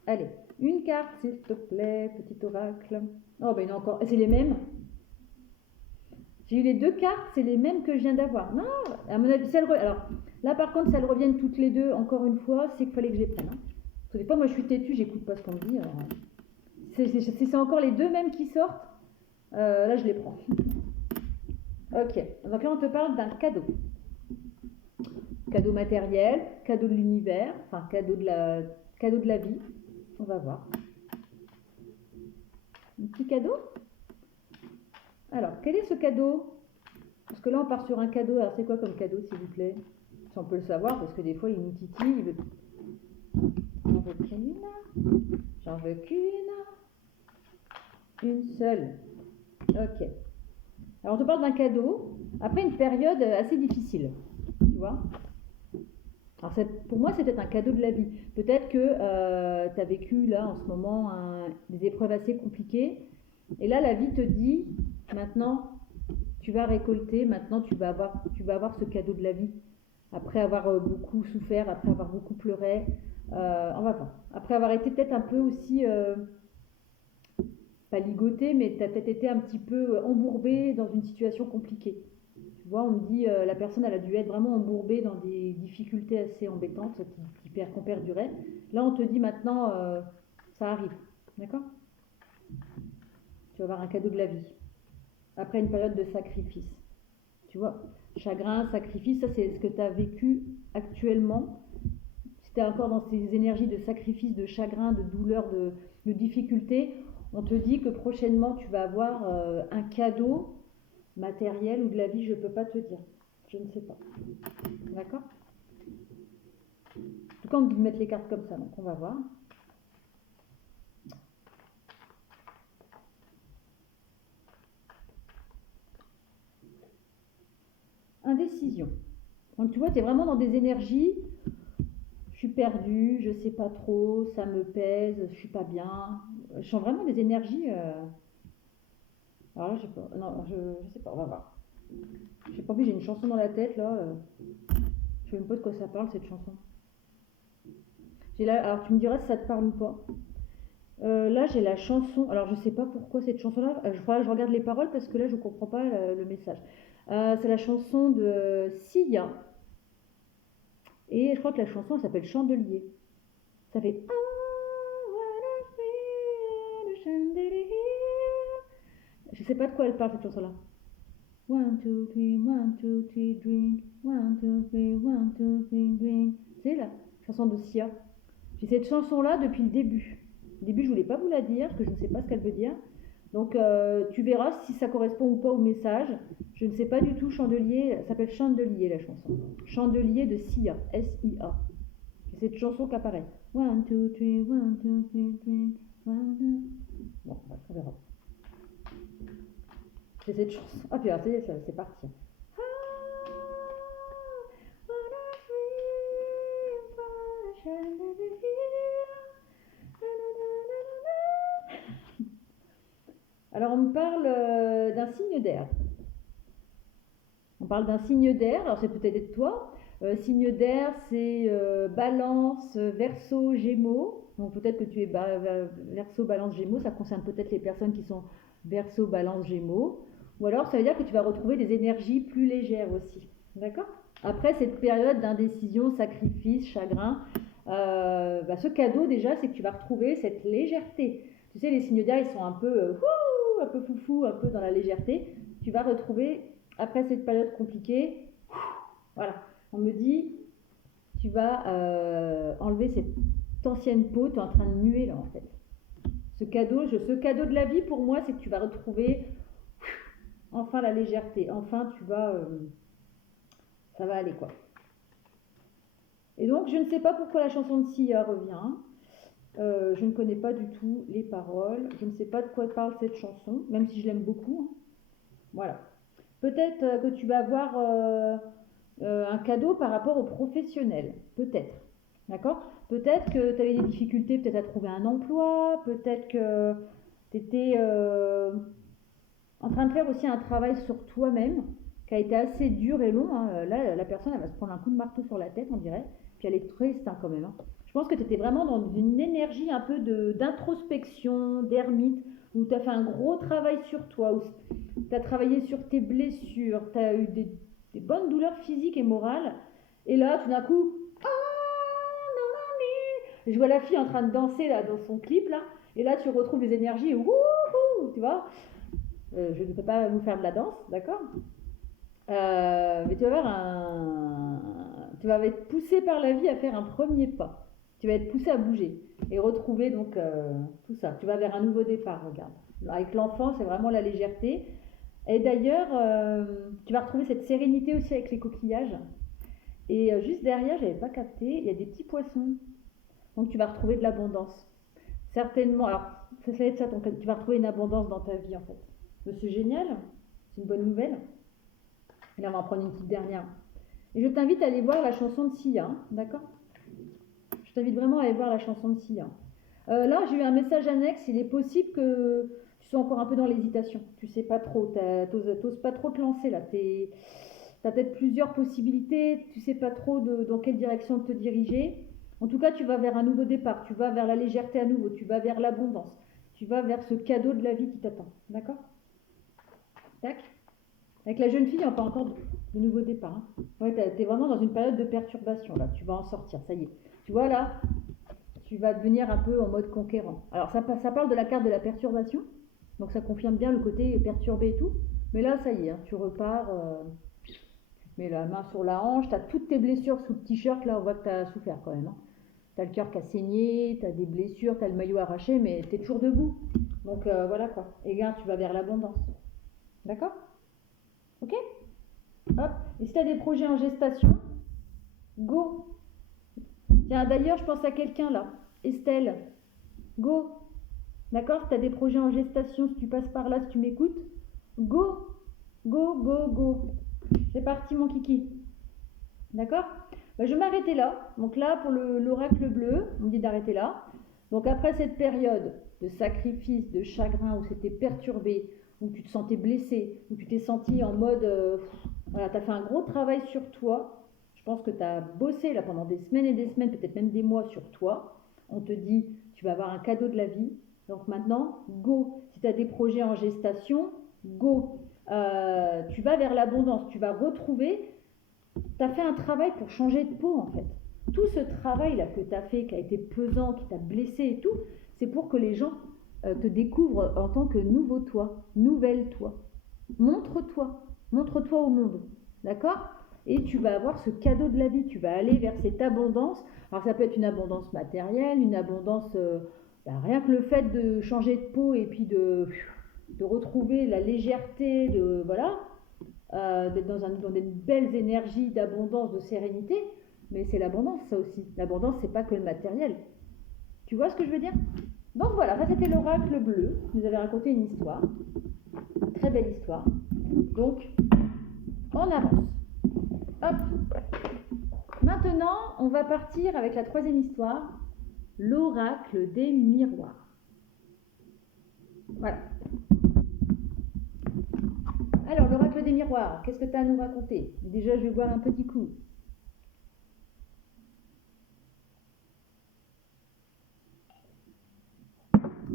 Allez, une carte, s'il te plaît, petit oracle. Oh, ben il y en a encore. C'est les mêmes. J'ai eu les deux cartes, c'est les mêmes que je viens d'avoir. Non, à mon avis, alors là par contre, si elles reviennent toutes les deux encore une fois, c'est qu'il fallait que je les prenne. Hein. Parce que des fois, moi je suis têtue, j'écoute pas ce qu'on me dit. Alors, si c'est encore les deux mêmes qui sortent, là je les prends. Ok, donc là on te parle d'un cadeau. Cadeau matériel, cadeau de l'univers, enfin cadeau de la vie. On va voir. Un petit cadeau? Alors, quel est ce cadeau? Parce que là, on part sur un cadeau. Alors, c'est quoi comme cadeau, s'il vous plaît? Si on peut le savoir, parce que des fois, il nous titille. J'en veux qu'une. J'en veux qu'une. Une seule. Ok. Alors, on te parle d'un cadeau après une période assez difficile. Tu vois? Alors, pour moi, c'est peut-être un cadeau de la vie. Peut-être que tu as vécu, là, en ce moment, des épreuves assez compliquées. Et là, la vie te dit, maintenant, tu vas récolter, maintenant, tu vas avoir ce cadeau de la vie. Après avoir beaucoup souffert, après avoir beaucoup pleuré, on va voir. Après avoir été peut-être un peu aussi, pas ligoté, mais tu as peut-être été un petit peu embourbé dans une situation compliquée. Tu vois, on me dit, la personne, elle a dû être vraiment embourbée dans des difficultés assez embêtantes qu'on perdurait. Là, on te dit maintenant, ça arrive. D'accord? Tu vas avoir un cadeau de la vie. Après une période de sacrifice. Tu vois, chagrin, sacrifice, ça c'est ce que tu as vécu actuellement. Si tu es encore dans ces énergies de sacrifice, de chagrin, de douleur, de difficulté, on te dit que prochainement tu vas avoir un cadeau matériel ou de la vie, je ne peux pas te dire. Je ne sais pas. D'accord? En tout cas, on me dit de mettre les cartes comme ça, donc on va voir. Indécision. Donc tu vois, tu es vraiment dans des énergies. Je suis perdue, je sais pas trop, ça me pèse, je suis pas bien. Je sens vraiment des énergies. Alors là, je sais pas. Non, je sais pas, on va voir. Je sais pas, j'ai une chanson dans la tête là. Je sais même pas de quoi ça parle cette chanson. Alors tu me diras si ça te parle ou pas. Là, j'ai la chanson. Alors je sais pas pourquoi cette chanson-là. Je crois que je regarde les paroles parce que là, je comprends pas le message. C'est la chanson de Sia. Et je crois que la chanson elle s'appelle Chandelier. Ça fait je sais pas de quoi elle parle cette chanson-là. 1, 2, 3, 1, 2, 3, drink. 1, 2, 3, 1, 2, 3, drink. C'est la chanson de Sia. J'ai cette chanson-là depuis le début. Au début, je voulais pas vous la dire, parce que je ne sais pas ce qu'elle veut dire. Donc, tu verras si ça correspond ou pas au message. Je ne sais pas du tout. Chandelier, ça s'appelle Chandelier la chanson. Chandelier de Sia, S-I-A. C'est cette chanson qui apparaît. 1, 2, 3, 1, 2, 3, drink. 1, 2. Bon, on verra. C'est cette chanson. Ah, puis alors, c'est parti. Alors, on me parle d'un signe d'air. On parle d'un signe d'air, alors c'est peut-être toi. Signe d'air, c'est balance, verseau, gémeaux. Donc peut-être que tu es verseau, balance, gémeaux. Ça concerne peut-être les personnes qui sont verseau, balance, gémeaux. Ou alors ça veut dire que tu vas retrouver des énergies plus légères aussi. D'accord? Après cette période d'indécision, sacrifice, chagrin, ce cadeau déjà, c'est que tu vas retrouver cette légèreté. Tu sais, les signes d'air, ils sont un peu foufou, un peu dans la légèreté. Tu vas retrouver, après cette période compliquée, voilà, on me dit, tu vas enlever cette ancienne peau, tu es en train de muer là en fait. Ce cadeau de la vie pour moi, c'est que tu vas retrouver enfin la légèreté, enfin ça va aller quoi. Et donc je ne sais pas pourquoi la chanson de Sia revient. Je ne connais pas du tout les paroles, je ne sais pas de quoi parle cette chanson, même si je l'aime beaucoup. Voilà. Peut-être que tu vas avoir un cadeau par rapport aux professionnels, peut-être. D'accord? Peut-être que tu avais des difficultés peut-être à trouver un emploi, peut-être que tu étais en train de faire aussi un travail sur toi-même qui a été assez dur et long. Hein. Là, la personne, elle va se prendre un coup de marteau sur la tête, on dirait. Puis elle est triste quand même. Hein. Je pense que tu étais vraiment dans une énergie un peu d'introspection, d'ermite, où tu as fait un gros travail sur toi, où tu as travaillé sur tes blessures, tu as eu des bonnes douleurs physiques et morales. Et là, tout d'un coup, je vois la fille en train de danser là, dans son clip, là, et là, tu retrouves les énergies, wouhou, tu vois. Je ne peux pas vous faire de la danse, d'accord? Mais tu vas être poussé par la vie à faire un premier pas. Tu vas être poussé à bouger et retrouver donc tout ça. Tu vas vers un nouveau départ, regarde. Avec l'enfant, c'est vraiment la légèreté. Et d'ailleurs, tu vas retrouver cette sérénité aussi avec les coquillages. Et juste derrière, j'avais pas capté, il y a des petits poissons. Donc tu vas retrouver de l'abondance. Certainement, alors ça va être ça, tu vas retrouver une abondance dans ta vie en fait. Mais c'est génial, c'est une bonne nouvelle. Et là, on va en prendre une petite dernière. Et je t'invite à aller voir la chanson de Sia, hein, d'accord? Je t'invite vraiment à aller voir la chanson de Sia. Là, j'ai eu un message annexe. Il est possible que tu sois encore un peu dans l'hésitation. Tu sais pas trop, t'oses pas trop te lancer là. T'as peut-être plusieurs possibilités. Tu sais pas trop dans quelle direction te diriger. En tout cas, tu vas vers un nouveau départ. Tu vas vers la légèreté à nouveau. Tu vas vers l'abondance. Tu vas vers ce cadeau de la vie qui t'attend. D'accord? Tac. Avec la jeune fille, il n'y a pas encore de nouveau départ. Hein. Ouais, t'es vraiment dans une période de perturbation là. Tu vas en sortir. Ça y est. Tu vois là, tu vas devenir un peu en mode conquérant. Alors ça parle de la carte de la perturbation, donc ça confirme bien le côté perturbé et tout. Mais là, ça y est, hein, tu repars, tu te mets la main sur la hanche, tu as toutes tes blessures sous le t-shirt, là on voit que tu as souffert quand même. Hein. Tu as le cœur qui a saigné, tu as des blessures, tu as le maillot arraché, mais tu es toujours debout. Donc voilà quoi. Et regarde, tu vas vers l'abondance. D'accord? Ok? Hop. Et si tu as des projets en gestation, go. Tiens, d'ailleurs, je pense à quelqu'un là. Estelle, go. D'accord? Si tu as des projets en gestation, si tu passes par là, si tu m'écoutes, go, go, go, go. C'est parti mon kiki. D'accord? Je vais m'arrêter là. Donc là, pour l'oracle bleu, on me dit d'arrêter là. Donc après cette période de sacrifice, de chagrin, où c'était perturbé, où tu te sentais blessé, où tu t'es senti en mode... voilà, tu as fait un gros travail sur toi. Je pense que tu as bossé là pendant des semaines, peut-être même des mois sur toi. On te dit, tu vas avoir un cadeau de la vie. Donc maintenant, go. Si tu as des projets en gestation, go. Tu vas vers l'abondance. Tu vas retrouver... Tu as fait un travail pour changer de peau en fait. Tout ce travail-là que tu as fait, qui a été pesant, qui t'a blessé et tout, c'est pour que les gens te découvrent en tant que nouveau toi, nouvelle toi. Montre-toi, montre-toi au monde, d'accord? Et tu vas avoir ce cadeau de la vie, tu vas aller vers cette abondance. Alors ça peut être une abondance matérielle, une abondance, rien que le fait de changer de peau et puis de retrouver la légèreté, voilà, d'être dans des belles énergies d'abondance, de sérénité, mais c'est l'abondance ça aussi. L'abondance, c'est pas que le matériel. Tu vois ce que je veux dire? Donc voilà, ça c'était l'oracle bleu. Vous avez raconté une histoire, une très belle histoire. Donc, on avance. Hop. Maintenant, on va partir avec la troisième histoire, l'oracle des miroirs. Voilà. Alors, l'oracle des miroirs, qu'est-ce que tu as à nous raconter? Déjà, je vais boire un petit coup.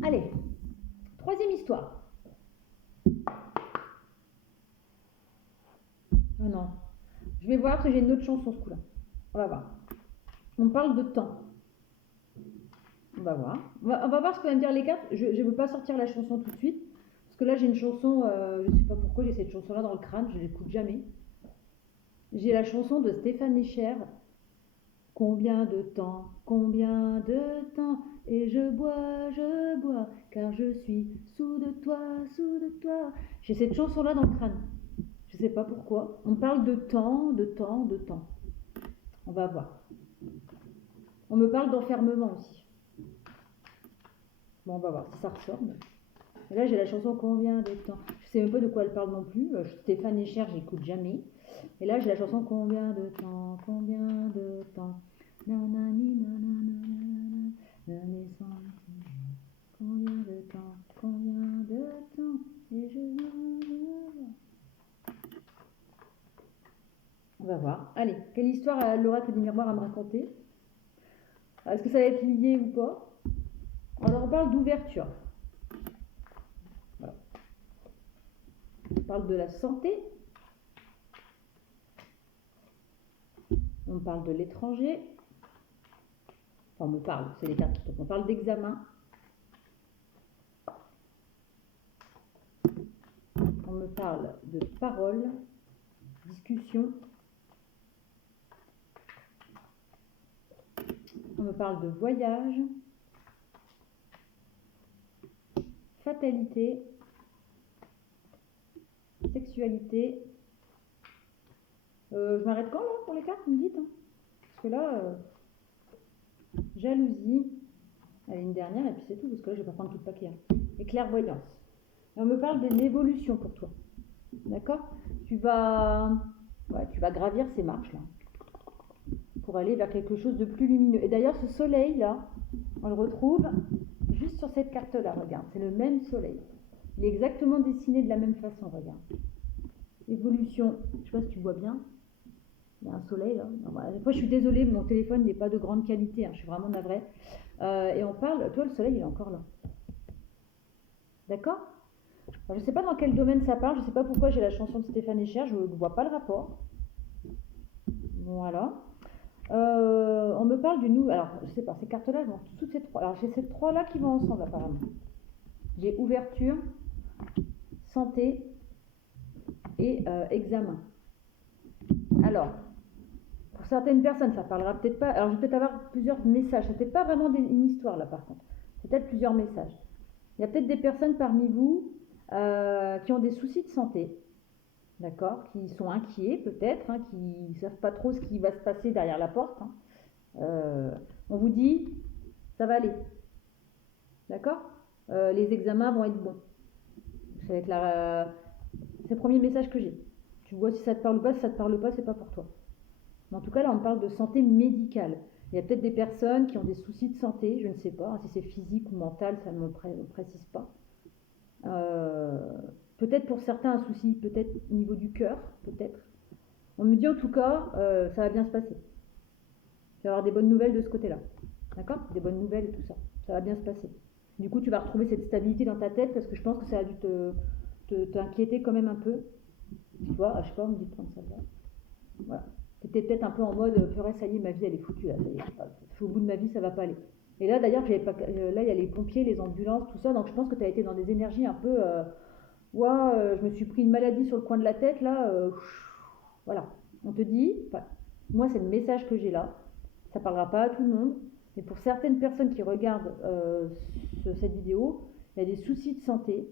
Allez, troisième histoire. Oh non, je vais voir que j'ai une autre chanson ce coup-là. On va voir. On parle de temps. On va voir. On va voir ce que vont me dire les cartes. Je ne veux pas sortir la chanson tout de suite. Parce que là, j'ai une chanson, je ne sais pas pourquoi j'ai cette chanson-là dans le crâne, je ne l'écoute jamais. J'ai la chanson de Stéphane Echer. Combien de temps, et je bois, car je suis sous de toi. J'ai cette chanson-là dans le crâne. Je ne sais pas pourquoi. On parle de temps. On va voir. On me parle d'enfermement aussi. Bon, on va voir si ça ressort. Et là, j'ai la chanson Combien de temps. Je sais même pas de quoi elle parle non plus. Stéphane Echer, j'écoute jamais. Et là, j'ai la chanson Combien de temps. Nanani, nanana, nanana, combien de temps. Et je... On va voir. Allez, quelle histoire a l'oracle des miroirs à me raconter? Est-ce que ça va être lié ou pas? Alors, on parle d'ouverture. Voilà. On parle de la santé. On parle de l'étranger. Enfin, on me parle, c'est les cartes. On parle d'examen. On me parle de parole, discussion. On me parle de voyage, fatalité sexualité. Je m'arrête quand là pour les cartes, vous me dites hein. Parce que là, jalousie, allez, une dernière et puis c'est tout, parce que là je vais pas prendre tout le paquet. Hein. Et clairvoyance. Et on me parle d'une évolution pour toi. D'accord, tu vas gravir ces marches là pour aller vers quelque chose de plus lumineux. Et d'ailleurs, ce soleil là, on le retrouve juste sur cette carte là, regarde, c'est le même soleil. Il est exactement dessiné de la même façon, regarde. Évolution, je sais pas si tu vois bien, il y a un soleil là. Non, voilà. Moi je suis désolée, mon téléphone n'est pas de grande qualité, hein. Je suis vraiment navrée. Et on parle, toi le soleil il est encore là. D'accord. Alors, je ne sais pas dans quel domaine ça parle, je ne sais pas pourquoi j'ai la chanson de Stéphane Echer, je ne vois pas le rapport. Voilà. On me parle du nouveau. Alors, je ne sais pas, ces cartes-là, toutes ces trois. Alors, j'ai ces trois-là qui vont ensemble, apparemment. J'ai ouverture, santé et examen. Alors, pour certaines personnes, ça parlera peut-être pas. Alors, je vais peut-être avoir plusieurs messages. C'est peut-être pas vraiment une histoire, là, par contre. C'est peut-être plusieurs messages. Il y a peut-être des personnes parmi vous qui ont des soucis de santé. D'accord, qui sont inquiets peut-être, hein, qui ne savent pas trop ce qui va se passer derrière la porte. Hein. On vous dit, ça va aller. D'accord, les examens vont être bons. C'est le premier message que j'ai. Tu vois si ça te parle ou pas, si ça te parle pas, c'est pas pour toi. Mais en tout cas, là, on parle de santé médicale. Il y a peut-être des personnes qui ont des soucis de santé, je ne sais pas, hein, si c'est physique ou mental, ça ne me précise pas. Peut-être pour certains un souci, peut-être au niveau du cœur, peut-être. On me dit en tout cas, ça va bien se passer. Tu vas avoir des bonnes nouvelles de ce côté-là. D'accord, des bonnes nouvelles et tout ça. Ça va bien se passer. Du coup, tu vas retrouver cette stabilité dans ta tête parce que je pense que ça a dû t'inquiéter quand même un peu. Tu vois, je sais pas, on me dit de prendre celle-là. Voilà. Tu étais peut-être un peu en mode, purée, ça y est, ma vie elle est foutue. Là, au bout de ma vie, ça va pas aller. Et là, d'ailleurs, là, il y a les pompiers, les ambulances, tout ça. Donc, je pense que tu as été dans des énergies un peu. Je me suis pris une maladie sur le coin de la tête, là. Voilà. On te dit, moi, c'est le message que j'ai là. Ça ne parlera pas à tout le monde. Mais pour certaines personnes qui regardent cette vidéo, il y a des soucis de santé.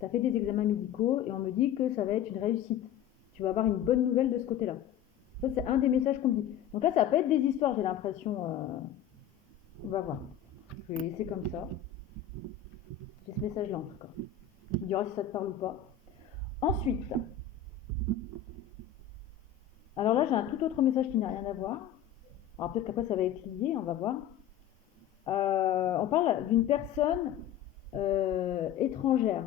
Tu as fait des examens médicaux et on me dit que ça va être une réussite. Tu vas avoir une bonne nouvelle de ce côté-là. Ça, c'est un des messages qu'on me dit. Donc là, ça va pas être des histoires, j'ai l'impression. On va voir. Je vais laisser comme ça. J'ai ce message-là, en tout cas. Tu me diras si ça te parle ou pas. Ensuite, alors là, j'ai un tout autre message qui n'a rien à voir. Alors peut-être qu'après, ça va être lié, on va voir. On parle d'une personne étrangère.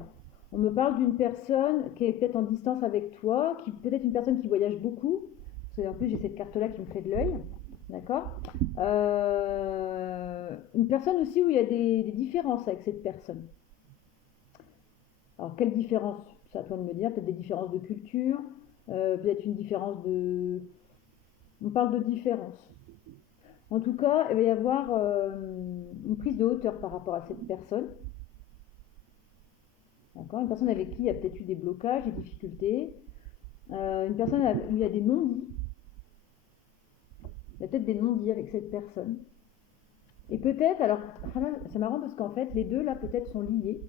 On me parle d'une personne qui est peut-être en distance avec toi, qui peut-être une personne qui voyage beaucoup. Parce qu'en plus, j'ai cette carte-là qui me fait de l'œil. D'accord, une personne aussi où il y a des différences avec cette personne. Alors, quelle différence? C'est à toi de me dire. Peut-être des différences de culture, peut-être une différence de... On parle de différence. En tout cas, il va y avoir une prise de hauteur par rapport à cette personne. D'accord, une personne avec qui il y a peut-être eu des blocages, des difficultés. Une personne où il y a des non-dits. Il y a peut-être des non-dits avec cette personne. Et peut-être, alors, c'est marrant parce qu'en fait, les deux là peut-être sont liés.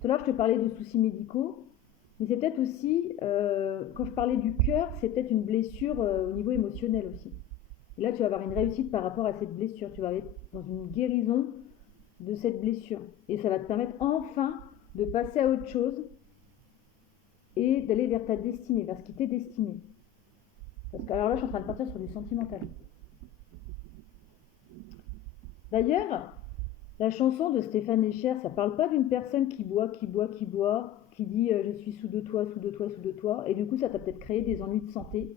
Tout à l'heure, je te parlais de soucis médicaux, mais c'est peut-être aussi, quand je parlais du cœur, c'est peut-être une blessure au niveau émotionnel aussi. Et là, tu vas avoir une réussite par rapport à cette blessure. Tu vas être dans une guérison de cette blessure. Et ça va te permettre enfin de passer à autre chose et d'aller vers ta destinée, vers ce qui t'est destiné. Parce que, alors là, je suis en train de partir sur du sentimental. D'ailleurs, la chanson de Stéphane Echer, ça parle pas d'une personne qui boit, qui dit je suis sous de toi, et du coup ça t'a peut-être créé des ennuis de santé.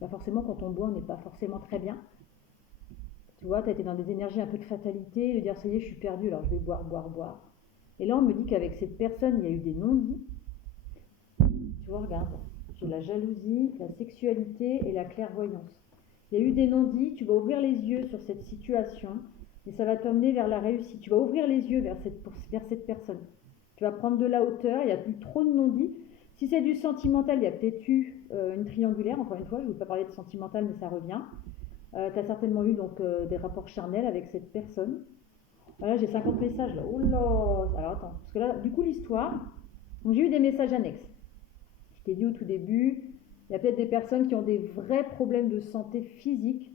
Bah forcément, quand on boit, on n'est pas forcément très bien. Tu vois, tu as été dans des énergies un peu de fatalité, de dire ça y est, je suis perdu, alors je vais boire. Et là, on me dit qu'avec cette personne, il y a eu des non-dits. Tu vois, regarde, j'ai la jalousie, la sexualité et la clairvoyance. Il y a eu des non-dits, tu vas ouvrir les yeux sur cette situation et ça va t'emmener vers la réussite. Tu vas ouvrir les yeux vers cette personne. Tu vas prendre de la hauteur, il n'y a plus trop de non-dits. Si c'est du sentimental, il y a peut-être eu une triangulaire, encore une fois, je ne veux pas parler de sentimental, mais ça revient. Tu as certainement eu donc des rapports charnels avec cette personne. Voilà, j'ai 50 messages là. Oh là. Alors attends, parce que là, du coup, l'histoire, donc j'ai eu des messages annexes. t'ai dit au tout début, il y a peut-être des personnes qui ont des vrais problèmes de santé physique,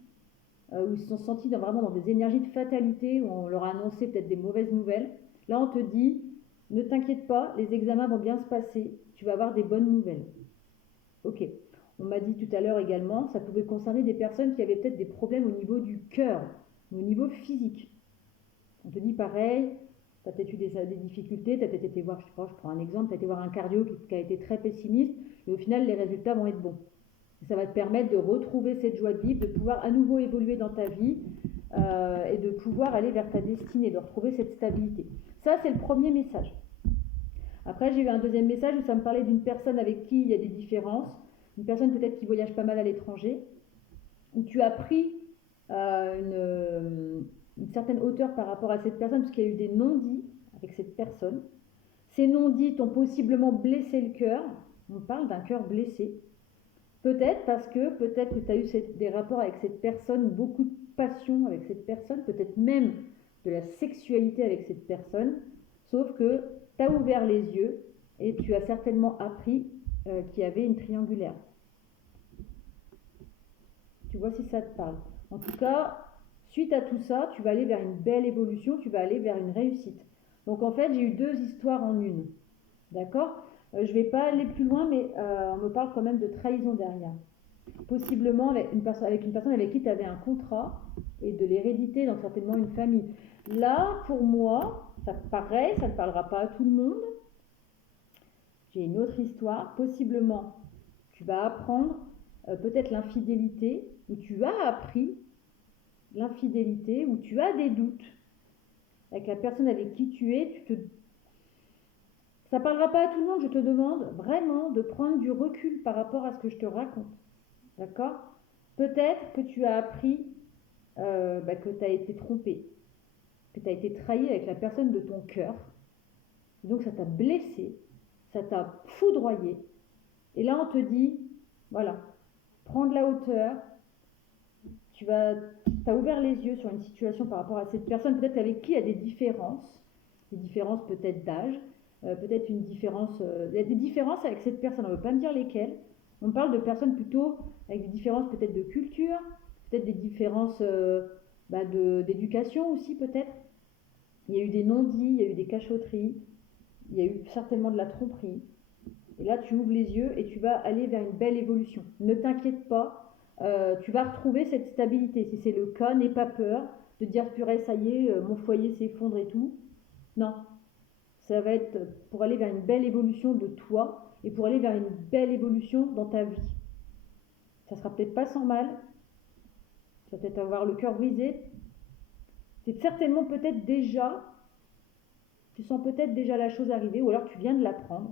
où ils se sont sentis vraiment dans des énergies de fatalité, où on leur a annoncé peut-être des mauvaises nouvelles. Là, on te dit, ne t'inquiète pas, les examens vont bien se passer, tu vas avoir des bonnes nouvelles. Ok. On m'a dit tout à l'heure également, ça pouvait concerner des personnes qui avaient peut-être des problèmes au niveau du cœur, au niveau physique. On te dit pareil, tu as peut-être eu des difficultés, tu as peut-être été voir, je prends un exemple, tu as été voir un cardio qui a été très pessimiste, et au final, les résultats vont être bons. Et ça va te permettre de retrouver cette joie de vivre, de pouvoir à nouveau évoluer dans ta vie et de pouvoir aller vers ta destinée, de retrouver cette stabilité. Ça, c'est le premier message. Après, j'ai eu un deuxième message où ça me parlait d'une personne avec qui il y a des différences, une personne peut-être qui voyage pas mal à l'étranger, où tu as pris une certaine hauteur par rapport à cette personne, parce qu'il y a eu des non-dits avec cette personne. Ces non-dits t'ont possiblement blessé le cœur. On parle d'un cœur blessé. Peut-être parce que tu as eu des rapports avec cette personne, beaucoup de passion avec cette personne, peut-être même de la sexualité avec cette personne, sauf que tu as ouvert les yeux et tu as certainement appris qu'il y avait une triangulaire. Tu vois si ça te parle. En tout cas, suite à tout ça, tu vas aller vers une belle évolution, tu vas aller vers une réussite. Donc en fait, j'ai eu deux histoires en une. D'accord ? Je ne vais pas aller plus loin, mais on me parle quand même de trahison derrière. Possiblement avec une personne avec qui tu avais un contrat et de l'hérédité, donc certainement une famille. Là, pour moi, ça paraît, ça ne parlera pas à tout le monde. J'ai une autre histoire. Possiblement, tu vas apprendre peut-être l'infidélité, où tu as appris l'infidélité, où tu as des doutes avec la personne avec qui tu es. Ça ne parlera pas à tout le monde, je te demande vraiment de prendre du recul par rapport à ce que je te raconte. D'accord ? Peut-être que tu as appris que tu as été trompé, que tu as été trahi avec la personne de ton cœur. Donc ça t'a blessé, ça t'a foudroyé. Et là, on te dit, voilà, prends de la hauteur, tu as ouvert les yeux sur une situation par rapport à cette personne, peut-être avec qui il y a des différences peut-être d'âge, peut-être une différence, il y a des différences avec cette personne, on ne veut pas me dire lesquelles. On parle de personnes plutôt avec des différences peut-être de culture, peut-être des différences d'éducation aussi peut-être. Il y a eu des non-dits, il y a eu des cachotteries, il y a eu certainement de la tromperie. Et là, tu ouvres les yeux et tu vas aller vers une belle évolution. Ne t'inquiète pas, tu vas retrouver cette stabilité. Si c'est le cas, n'aie pas peur de dire purée, ça y est, mon foyer s'effondre et tout. Non, ça va être pour aller vers une belle évolution de toi et pour aller vers une belle évolution dans ta vie. Ça sera peut-être pas sans mal, tu vas peut-être avoir le cœur brisé. C'est certainement peut-être déjà, tu sens peut-être déjà la chose arriver, ou alors tu viens de l'apprendre.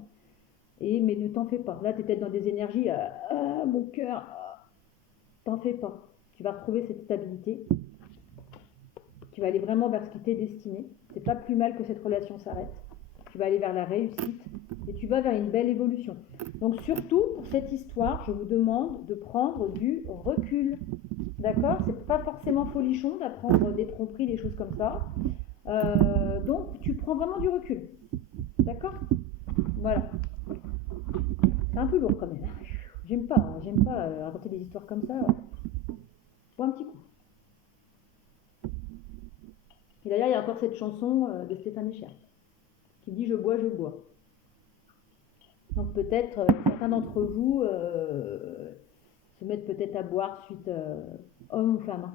Mais ne t'en fais pas. Là, tu es peut-être dans des énergies, mon cœur, t'en fais pas. Tu vas retrouver cette stabilité. Tu vas aller vraiment vers ce qui t'est destiné. C'est pas plus mal que cette relation s'arrête. Tu vas aller vers la réussite et tu vas vers une belle évolution. Donc surtout, pour cette histoire, je vous demande de prendre du recul. D'accord ? C'est pas forcément folichon d'apprendre des tromperies, des choses comme ça. Donc, tu prends vraiment du recul. D'accord ? Voilà. C'est un peu lourd quand même. J'aime pas raconter des histoires comme ça. Pour un petit coup. Et d'ailleurs, il y a encore cette chanson de Stéphane Echer qui dit « Je bois, je bois ». Donc peut-être certains d'entre vous se mettent peut-être à boire suite homme ou femme.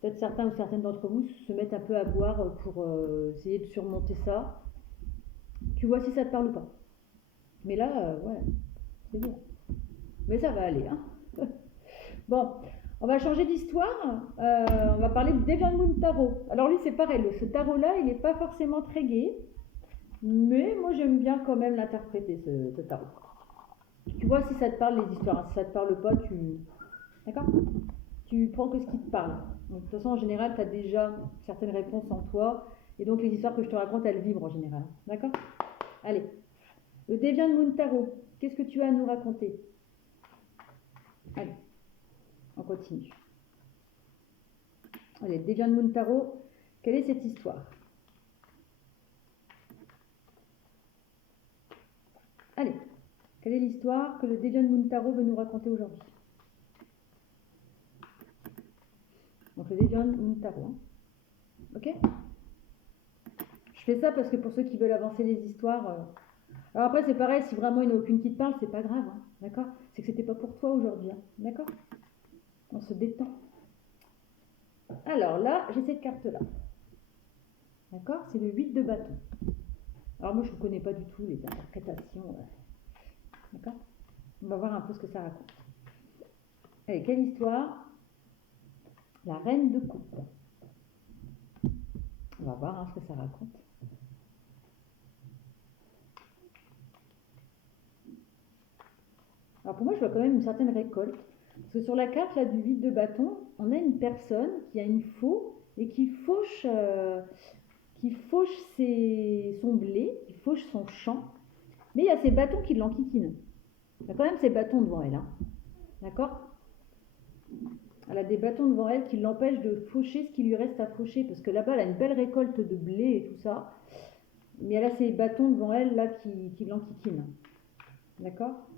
Peut-être certains ou certaines d'entre vous se mettent un peu à boire pour essayer de surmonter ça. Tu vois si ça te parle ou pas. Mais là, ouais, c'est dur. Mais ça va aller. Hein. Bon, on va changer d'histoire. On va parler de Deviant Moon Tarot. Alors lui, c'est pareil. Ce tarot-là, il n'est pas forcément très gai. Mais moi, j'aime bien quand même l'interpréter, ce tarot. Tu vois si ça te parle, les histoires. Si ça ne te parle pas, d'accord ? Tu prends que ce qui te parle. Donc, de toute façon, en général, tu as déjà certaines réponses en toi. Et donc, les histoires que je te raconte, elles vibrent en général. D'accord ? Allez. Le Deviant Moon Tarot. Qu'est-ce que tu as à nous raconter ? Allez. On continue. Allez, Deviant Moon Tarot. Quelle est cette histoire ? Allez. Quelle est l'histoire que le Dejan Muntaro veut nous raconter aujourd'hui? Donc le Dejan Muntaro. Hein. Ok? Je fais ça parce que pour ceux qui veulent avancer les histoires... Alors après c'est pareil, si vraiment il n'y en a aucune qui te parle, c'est pas grave. Hein. D'accord? C'est que c'était pas pour toi aujourd'hui. Hein. D'accord? On se détend. Alors là, j'ai cette carte-là. D'accord? C'est le 8 de bâton. Alors moi je ne connais pas du tout les interprétations. D'accord? On va voir un peu ce que ça raconte. Allez, quelle histoire? La reine de coupe. On va voir hein, ce que ça raconte. Alors pour moi, je vois quand même une certaine récolte. Parce que sur la carte là, du 8 de bâton, on a une personne qui a une faux et qui fauche son blé, qui fauche son champ. Mais il y a ses bâtons qui l'enquiquinent. Il y a quand même ses bâtons devant elle. Hein. D'accord? Elle a des bâtons devant elle qui l'empêchent de faucher ce qui lui reste à faucher. Parce que là-bas, elle a une belle récolte de blé et tout ça. Mais elle a ses bâtons devant elle là qui l'enquiquinent. D'accord?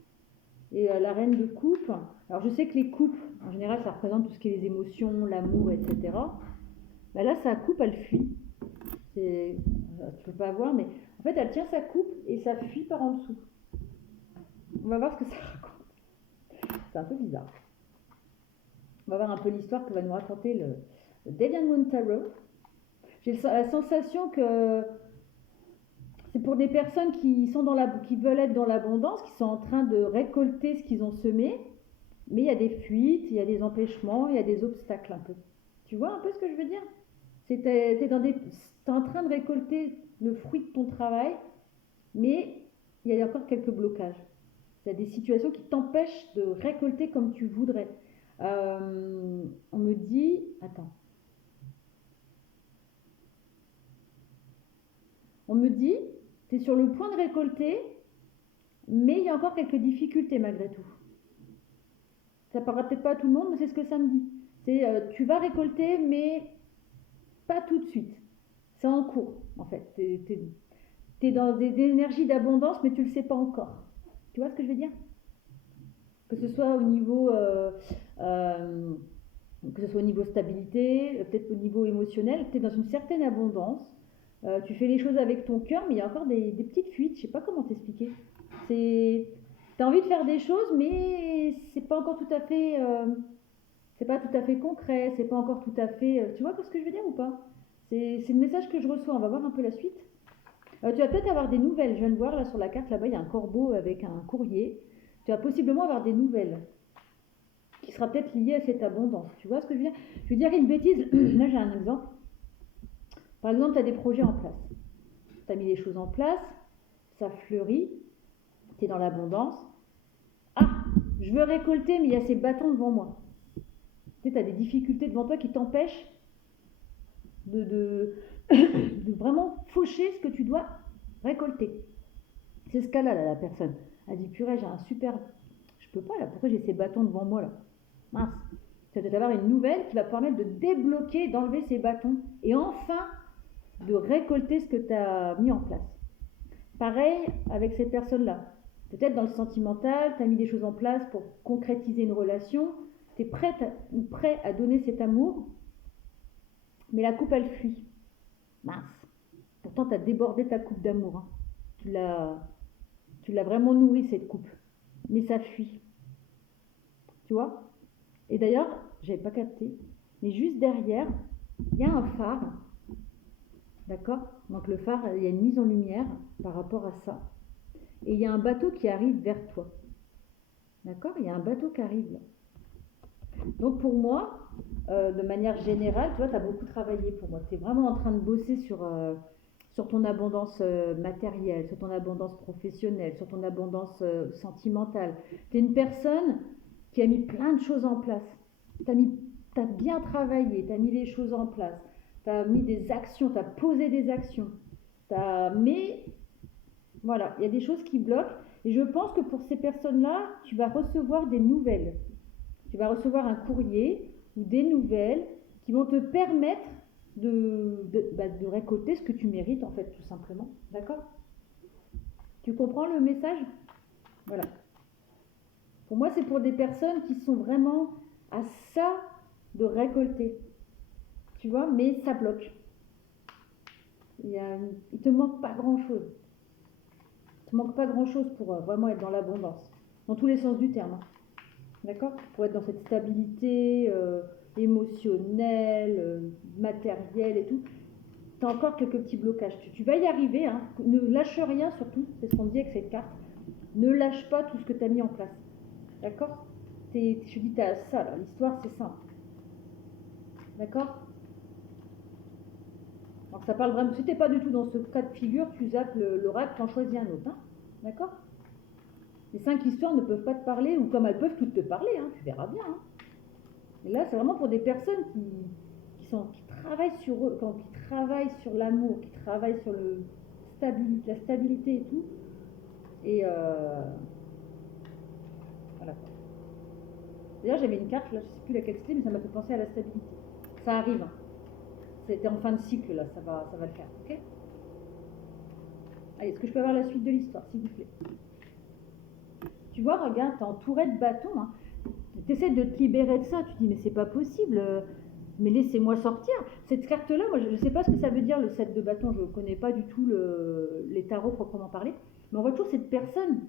Et la reine de coupe, alors je sais que les coupes, en général, ça représente tout ce qui est les émotions, l'amour, etc. Bah là, sa coupe, elle fuit. Tu ne peux pas voir, mais en fait, elle tient sa coupe et ça fuit par en dessous. On va voir ce que ça raconte. C'est un peu bizarre. On va voir un peu l'histoire que va nous raconter le Dejan Muntaro. J'ai la sensation que c'est pour des personnes qui veulent être dans l'abondance, qui sont en train de récolter ce qu'ils ont semé, mais il y a des fuites, il y a des empêchements, il y a des obstacles un peu. Tu vois un peu ce que je veux dire? T'es en train de récolter le fruit de ton travail, mais il y a encore quelques blocages. Il y a des situations qui t'empêchent de récolter comme tu voudrais. On me dit... Attends. On me dit... Tu es sur le point de récolter, mais il y a encore quelques difficultés malgré tout. Ça ne parlera peut-être pas à tout le monde, mais c'est ce que ça me dit. Tu vas récolter, mais pas tout de suite. C'est en cours, en fait. Tu es dans des énergies d'abondance, mais tu ne le sais pas encore. Tu vois ce que je veux dire? Que ce soit au niveau... que ce soit au niveau stabilité, peut-être au niveau émotionnel, tu es dans une certaine abondance. Tu fais les choses avec ton cœur, mais il y a encore des petites fuites. Je ne sais pas comment t'expliquer. Tu as envie de faire des choses, mais c'est pas encore tout à fait, c'est pas tout à fait concret. C'est pas encore tout à fait. Tu vois ce que je veux dire ou pas? C'est le message que je reçois. On va voir un peu la suite. Tu vas peut-être avoir des nouvelles. Je viens de voir là sur la carte, là-bas, il y a un corbeau avec un courrier. Tu vas possiblement avoir des nouvelles qui sera peut-être liée à cette abondance. Tu vois ce que je veux dire? Je veux dire une bêtise. Là, j'ai un exemple. Par exemple, tu as des projets en place. Tu as mis les choses en place, ça fleurit, tu es dans l'abondance. Ah, je veux récolter, mais il y a ces bâtons devant moi. Tu sais, as des difficultés devant toi qui t'empêchent de vraiment faucher ce que tu dois récolter. C'est ce cas-là, la personne. Elle dit, purée, j'ai un super... Je peux pas, là, pourquoi j'ai ces bâtons devant moi, là? Mince. Ça doit avoir une nouvelle qui va permettre de débloquer, d'enlever ces bâtons. Et enfin... de récolter ce que tu as mis en place. Pareil avec cette personne-là. Peut-être dans le sentimental, tu as mis des choses en place pour concrétiser une relation, tu es prêt à donner cet amour, mais la coupe, elle fuit. Mince. Pourtant, tu as débordé ta coupe d'amour. Hein. Tu l'as vraiment nourrie, cette coupe. Mais ça fuit. Tu vois? Et d'ailleurs, j'avais pas capté, mais juste derrière, il y a un phare. D'accord? Donc le phare, il y a une mise en lumière par rapport à ça. Et il y a un bateau qui arrive vers toi. D'accord? Il y a un bateau qui arrive là. Donc pour moi, de manière générale, tu vois, tu as beaucoup travaillé pour moi. Tu es vraiment en train de bosser sur ton abondance matérielle, sur ton abondance professionnelle, sur ton abondance sentimentale. Tu es une personne qui a mis plein de choses en place. Tu as bien travaillé, tu as mis les choses en place. Tu as mis des actions, tu as posé des actions. Mais voilà, il y a des choses qui bloquent. Et je pense que pour ces personnes-là, tu vas recevoir des nouvelles. Tu vas recevoir un courrier ou des nouvelles qui vont te permettre de récolter ce que tu mérites, en fait, tout simplement. D'accord? Tu comprends le message? Voilà. Pour moi, c'est pour des personnes qui sont vraiment à ça de récolter. Tu vois, mais ça bloque. Il te manque pas grand-chose. Il te manque pas grand-chose pour vraiment être dans l'abondance. Dans tous les sens du terme. Hein. D'accord? Pour être dans cette stabilité émotionnelle, matérielle et tout. Tu as encore quelques petits blocages. Tu vas y arriver. Hein. Ne lâche rien surtout. C'est ce qu'on dit avec cette carte. Ne lâche pas tout ce que tu as mis en place. D'accord? Je dis, tu as ça. Là. L'histoire, c'est simple. D'accord? Donc ça parle vraiment. Si tu n'es pas du tout dans ce cas de figure, tu zappes l'oracle, tu en choisis un autre. Hein. D'accord? Les 5 histoires ne peuvent pas te parler, ou comme elles peuvent toutes te parler, hein, tu verras bien. Hein. Et là, c'est vraiment pour des personnes qui travaillent sur eux, qui travaillent sur l'amour, qui travaillent sur la stabilité et tout. Et voilà. D'ailleurs, j'avais une carte, là, je ne sais plus laquelle c'était, mais ça m'a fait penser à la stabilité. Ça arrive. Hein. C'était en fin de cycle, là, ça va le faire. Ok? Allez, est-ce que je peux avoir la suite de l'histoire, s'il vous plaît? Tu vois, regarde, t'es entouré de bâtons. Hein. Tu essaies de te libérer de ça. Tu te dis, mais c'est pas possible. Mais laissez-moi sortir. Cette carte-là, moi, je ne sais pas ce que ça veut dire, le 7 de bâton. Je ne connais pas du tout les tarots proprement parlé. Mais on voit toujours cette personne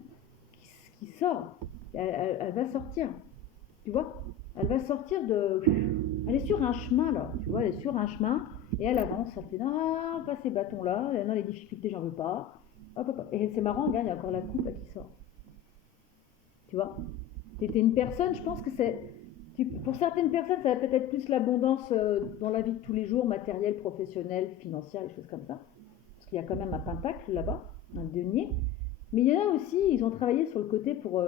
qui sort. Elle va sortir. Tu vois? Elle va sortir de... Elle est sur un chemin, là. Tu vois, elle est sur un chemin. Et elle avance. Elle fait, non, pas ces bâtons-là. Non, les difficultés, j'en veux pas. Hop, hop, hop. Et c'est marrant, regarde, il y a encore la coupe là, qui sort. Tu vois, tu étais une personne, je pense que pour certaines personnes, ça va peut-être être plus l'abondance dans la vie de tous les jours, matérielle, professionnelle, financière, des choses comme ça. Parce qu'il y a quand même un pentacle là-bas, un denier. Mais il y en a aussi, ils ont travaillé sur le côté pour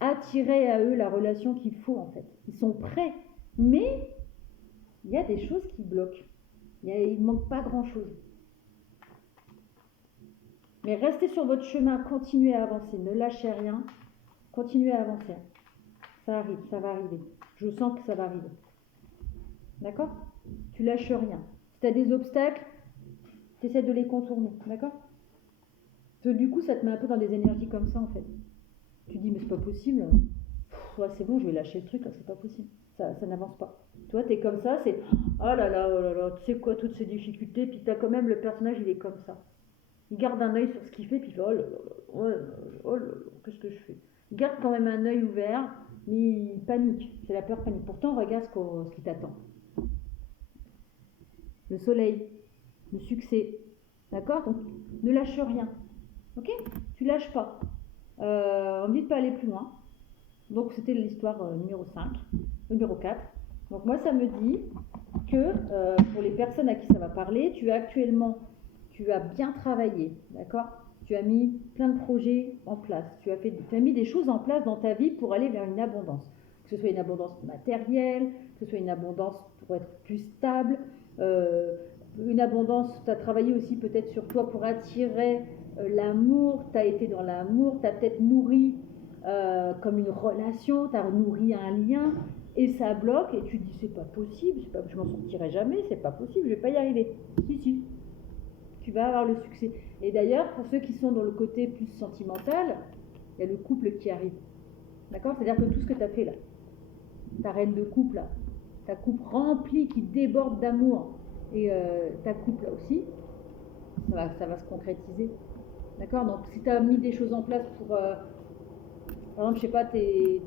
attirer à eux la relation qu'il faut en fait. Ils sont prêts, mais il y a des choses qui bloquent. Il ne manque pas grand-chose. Mais restez sur votre chemin, continuez à avancer, ne lâchez rien. Continuez à avancer. Ça arrive, ça va arriver. Je sens que ça va arriver. D'accord? Tu lâches rien. Si tu as des obstacles, tu essaies de les contourner. D'accord? Du coup, ça te met un peu dans des énergies comme ça, en fait. Tu dis, mais c'est pas possible. Ouais, c'est bon, je vais lâcher le truc, là, c'est pas possible. Ça n'avance pas. Toi, tu es comme ça, c'est oh là là, tu sais quoi, toutes ces difficultés, puis tu as quand même le personnage, il est comme ça. Il garde un œil sur ce qu'il fait, puis il fait oh là là, qu'est-ce que je fais? Il garde quand même un œil ouvert, mais il panique. C'est la peur panique. Pourtant, regarde ce qui t'attend. Le soleil, le succès. D'accord? Donc, ne lâche rien. Ok? Tu lâches pas. On ne dit de pas aller plus loin. Donc, c'était l'histoire numéro 4. Donc, moi, ça me dit que pour les personnes à qui ça va parler, tu as bien travaillé. D'accord? Tu as mis plein de projets en place. Tu as mis des choses en place dans ta vie pour aller vers une abondance. Que ce soit une abondance matérielle, que ce soit une abondance pour être plus stable, une abondance, tu as travaillé aussi peut-être sur toi pour attirer l'amour, tu as été dans l'amour, tu as peut-être nourri comme une relation, tu as nourri un lien, et ça bloque, et tu te dis c'est pas possible, je m'en sortirai jamais, c'est pas possible, je vais pas y arriver. Si. Tu vas avoir le succès. Et d'ailleurs, pour ceux qui sont dans le côté plus sentimental, il y a le couple qui arrive. D'accord? C'est-à-dire que tout ce que tu as fait là, ta reine de couple là, ta coupe remplie qui déborde d'amour, et ta coupe là aussi, ça va se concrétiser. D'accord? Donc si tu as mis des choses en place pour, par exemple, je sais pas, tu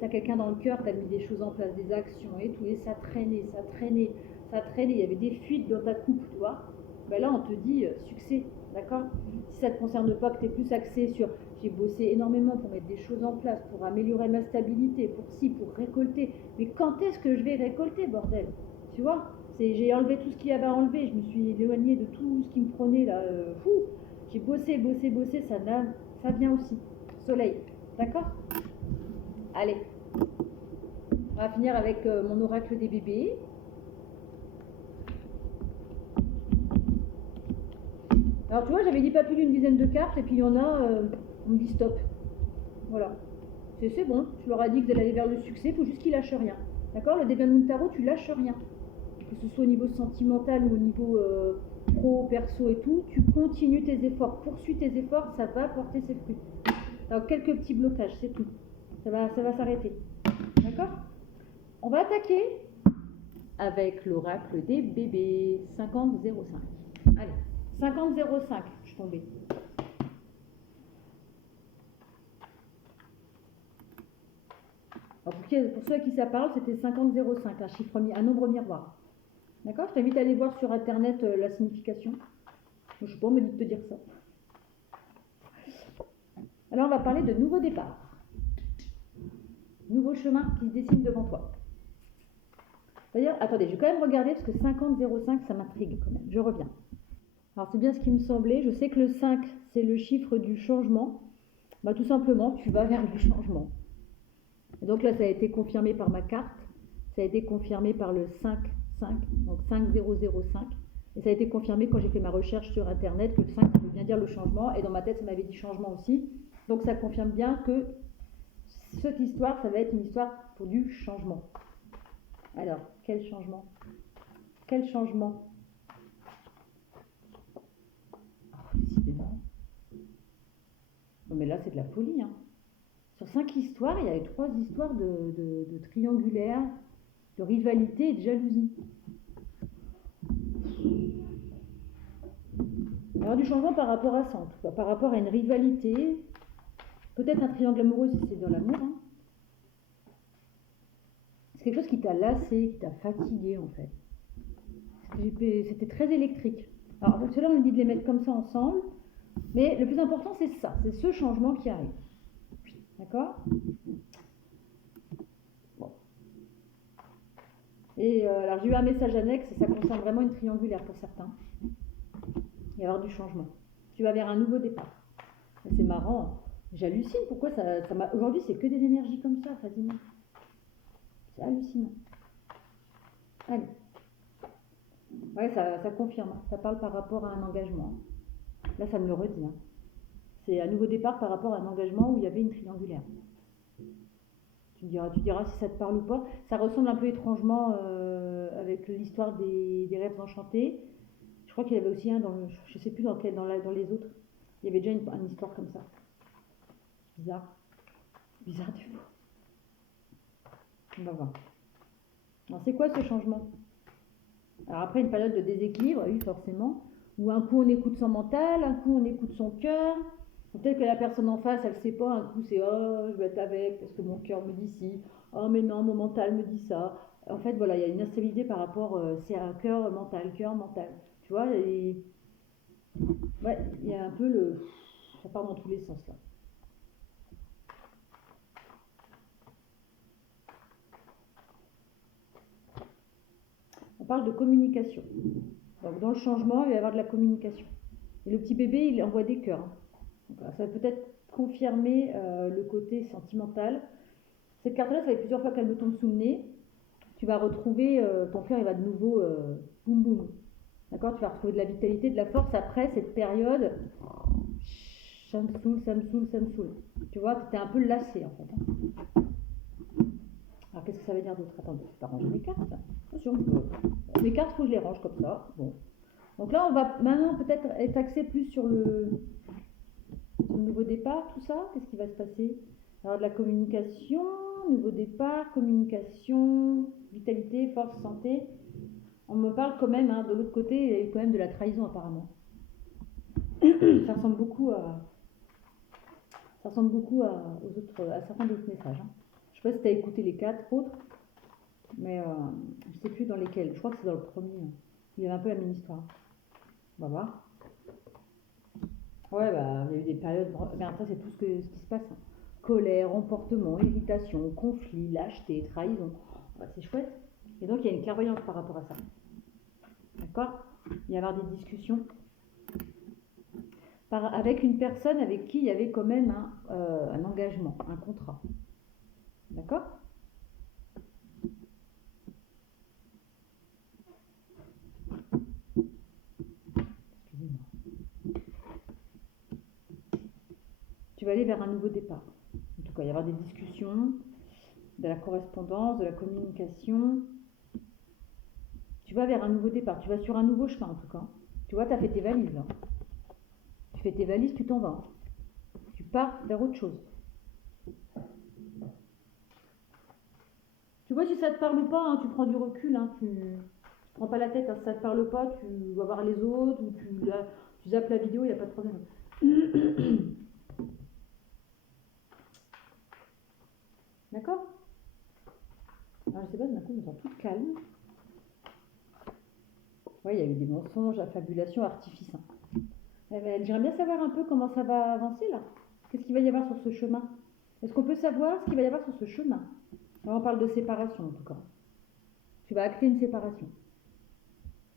as quelqu'un dans le cœur, tu as mis des choses en place, des actions et tout, et ça traînait, il y avait des fuites dans ta coupe, tu vois. Ben là, on te dit succès, d'accord? Si ça ne te concerne pas, que tu es plus axé sur j'ai bossé énormément pour mettre des choses en place, pour améliorer ma stabilité, pour récolter. Mais quand est-ce que je vais récolter, bordel? Tu vois? J'ai enlevé tout ce qu'il y avait à enlever, je me suis éloignée de tout ce qui me prenait là. J'ai bossé, ça vient aussi. Soleil, d'accord? Allez, on va finir avec mon oracle des bébés. Alors tu vois, j'avais dit pas plus d'une dizaine de cartes, et puis il y en a, on me dit stop. Voilà. C'est bon, je leur ai dit que vous allez aller vers le succès, il faut juste qu'ils lâchent rien. D'accord? Le Deviant Moon Tarot, tu lâches rien. Que ce soit au niveau sentimental ou au niveau pro, perso et tout, tu continues tes efforts, poursuis tes efforts, ça va porter ses fruits. Alors quelques petits blocages, c'est tout. Ça va s'arrêter. D'accord? On va attaquer avec l'oracle des bébés. 50-05. Allez, 50-05, je suis tombée. Alors pour ceux à qui ça parle, c'était 50-05, un nombre miroir. D'accord? Je t'invite à aller voir sur internet la signification. Je ne sais pas, on me dit de te dire ça. Alors on va parler de nouveau départ. Nouveau chemin qui se dessine devant toi. D'ailleurs, attendez, je vais quand même regarder parce que 50-05, ça m'intrigue quand même. Je reviens. Alors c'est bien ce qui me semblait. Je sais que le 5, c'est le chiffre du changement. Bah, tout simplement, tu vas vers du changement. Et donc là, ça a été confirmé par ma carte. Ça a été confirmé par le 5-5, donc 5005. Et ça a été confirmé quand j'ai fait ma recherche sur Internet que le 5, ça veut bien dire le changement. Et dans ma tête, ça m'avait dit changement aussi. Donc ça confirme bien que cette histoire, ça va être une histoire pour du changement. Alors, quel changement? Quel changement? Décidément. Non mais là, c'est de la folie. Hein. Sur 5 histoires, il y avait 3 histoires de triangulaire, de rivalité et de jalousie. Alors du changement par rapport à ça, en tout cas, par rapport à une rivalité, peut-être un triangle amoureux si c'est dans l'amour. Hein. C'est quelque chose qui t'a lassé, qui t'a fatigué en fait. C'était très électrique. Alors cela on me dit de les mettre comme ça ensemble, mais le plus important c'est ça, c'est ce changement qui arrive. D'accord? Bon. Et alors j'ai eu un message annexe, ça concerne vraiment une triangulaire pour certains. Il va y avoir du changement. Tu vas vers un nouveau départ. C'est marrant, j'hallucine, pourquoi ça m'a... Aujourd'hui c'est que des énergies comme ça, quasiment. C'est hallucinant. Allez. Ouais, ça confirme. Ça parle par rapport à un engagement. Là, ça me le redit. Hein. C'est un nouveau départ par rapport à un engagement où il y avait une triangulaire. Tu diras si ça te parle ou pas. Ça ressemble un peu étrangement avec l'histoire des rêves enchantés. Je crois qu'il y avait aussi un dans le... Je sais plus dans les autres. Il y avait déjà une histoire comme ça. Bizarre. Bizarre du coup. On va voir. Alors, c'est quoi ce changement? Alors après une période de déséquilibre, oui forcément, où un coup on écoute son mental, un coup on écoute son cœur. Peut-être que la personne en face, elle ne sait pas, un coup c'est oh je vais être avec parce que mon cœur me dit ci, oh mais non mon mental me dit ça. En fait voilà, il y a une instabilité par rapport, c'est un cœur mental. Tu vois, ouais, il y a un peu ça part dans tous les sens là. On parle de communication. Donc dans le changement, il va y avoir de la communication. Et le petit bébé, il envoie des cœurs. Donc, ça va peut-être confirmer le côté sentimental. Cette carte-là, ça fait plusieurs fois qu'elle me tombe sous le nez. Tu vas retrouver, ton cœur, il va de nouveau boum boum. D'accord? Tu vas retrouver de la vitalité, de la force après cette période. Ça me saoule. Tu vois, tu étais un peu lassé en fait. Alors qu'est-ce que ça veut dire d'autre? Attendez, je vais pas ranger mes cartes. Attention, mes cartes, il faut que je les range comme ça. Bon. Donc là, on va maintenant peut-être être axé plus sur le nouveau départ, tout ça. Qu'est-ce qui va se passer? Alors de la communication, nouveau départ, communication, vitalité, force, santé. On me parle quand même, hein, de l'autre côté, il y a eu quand même de la trahison apparemment. Ça ressemble beaucoup aux autres, à certains d'autres messages. Hein. Je ne sais pas si tu as écouté les 4 autres, mais je ne sais plus dans lesquels. Je crois que c'est dans le premier. Hein. Il y avait un peu la même histoire. On va voir. Ouais, bah, il y a eu des périodes. Mais après, c'est tout ce qui se passe. Hein. Colère, emportement, irritation, conflit, lâcheté, trahison. Ouais, c'est chouette. Et donc, il y a une clairvoyance par rapport à ça. D'accord? Il y avoir des discussions avec une personne avec qui il y avait quand même un engagement, un contrat. D'accord? Tu vas aller vers un nouveau départ. En tout cas, il y aura des discussions, de la correspondance, de la communication. Tu vas vers un nouveau départ. Tu vas sur un nouveau chemin, en tout cas. Tu vois, tu as fait tes valises, là. Tu fais tes valises, tu t'en vas. Tu pars vers autre chose. Tu vois si ça te parle ou pas, hein, tu prends du recul, hein, tu prends pas la tête, hein, si ça te parle pas, tu vas voir les autres ou tu zappes la vidéo, il n'y a pas de problème. D'accord? Alors, je sais pas, d'un coup, je me sens toute calme. Oui, il y a eu des mensonges, affabulations, artifices. Hein. J'aimerais bien savoir un peu comment ça va avancer là. Qu'est-ce qu'il va y avoir sur ce chemin? Est-ce qu'on peut savoir ce qu'il va y avoir sur ce chemin? Là, on parle de séparation en tout cas. Tu vas acter une séparation.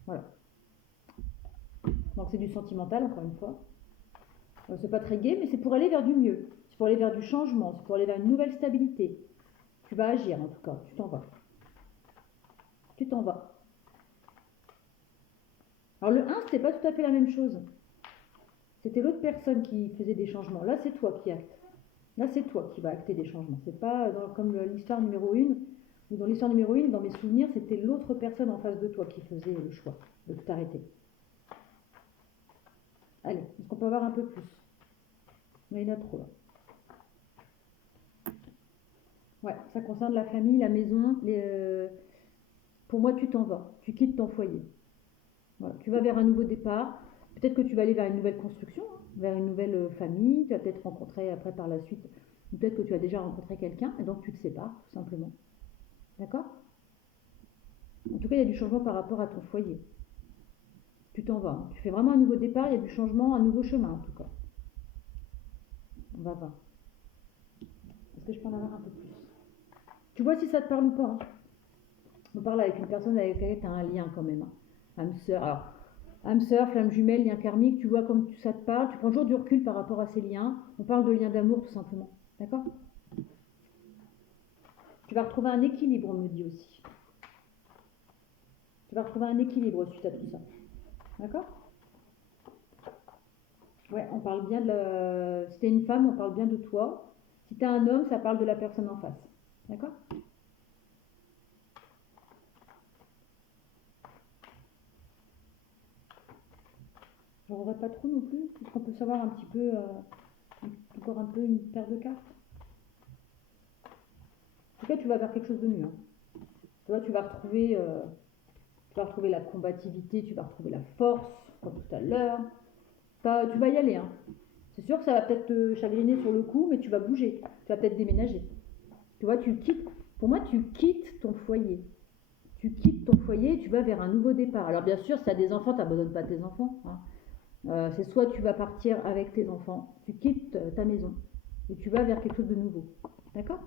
Voilà. Donc c'est du sentimental, encore une fois. C'est pas très gai, mais c'est pour aller vers du mieux. C'est pour aller vers du changement. C'est pour aller vers une nouvelle stabilité. Tu vas agir en tout cas. Tu t'en vas. Tu t'en vas. Alors le 1, c'était pas tout à fait la même chose. C'était l'autre personne qui faisait des changements. Là, c'est toi qui actes. Là, c'est toi qui vas acter des changements. C'est pas comme l'histoire numéro 1, ou dans l'histoire numéro 1, dans mes souvenirs, c'était l'autre personne en face de toi qui faisait le choix de tout arrêter. Allez, est-ce qu'on peut avoir un peu plus? Il y en a trop là. Ouais, ça concerne la famille, la maison. Pour moi, tu t'en vas. Tu quittes ton foyer. Voilà, tu vas vers un nouveau départ. Peut-être que tu vas aller vers une nouvelle construction, hein, vers une nouvelle famille. Tu vas peut-être rencontrer après par la suite. Peut-être que tu as déjà rencontré quelqu'un et donc tu te sépares tout simplement. D'accord? En tout cas, il y a du changement par rapport à ton foyer. Tu t'en vas. Hein. Tu fais vraiment un nouveau départ, il y a du changement, un nouveau chemin en tout cas. On va voir. Est-ce que je peux en avoir un peu plus? Tu vois si ça te parle ou pas. Hein. On parle avec une personne avec laquelle tu as un lien quand même. Hein. Âme sœur. Alors, âme sœur, flamme jumelle, lien karmique, tu vois comme ça te parle. Tu prends toujours du recul par rapport à ces liens. On parle de liens d'amour tout simplement. D'accord? Tu vas retrouver un équilibre, on me dit aussi. Tu vas retrouver un équilibre suite à tout ça. D'accord? Ouais, on parle bien de Si t'es une femme, on parle bien de toi. Si t'es un homme, ça parle de la personne en face. D'accord? J'en aurais pas trop non plus. Est-ce qu'on peut savoir un petit peu, encore un peu une paire de cartes? En tout cas, tu vas vers quelque chose de mieux. Hein. Tu vois, tu vas retrouver la combativité, tu vas retrouver la force, comme tout à l'heure. Tu vas y aller. Hein. C'est sûr que ça va peut-être te chagriner sur le coup, mais tu vas bouger. Tu vas peut-être déménager. Tu vois, tu quittes. Pour moi, tu quittes ton foyer. Tu quittes ton foyer, tu vas vers un nouveau départ. Alors bien sûr, si tu as des enfants, tu n'abandonnes pas tes enfants. Hein. C'est soit tu vas partir avec tes enfants, tu quittes ta maison et tu vas vers quelque chose de nouveau. D'accord?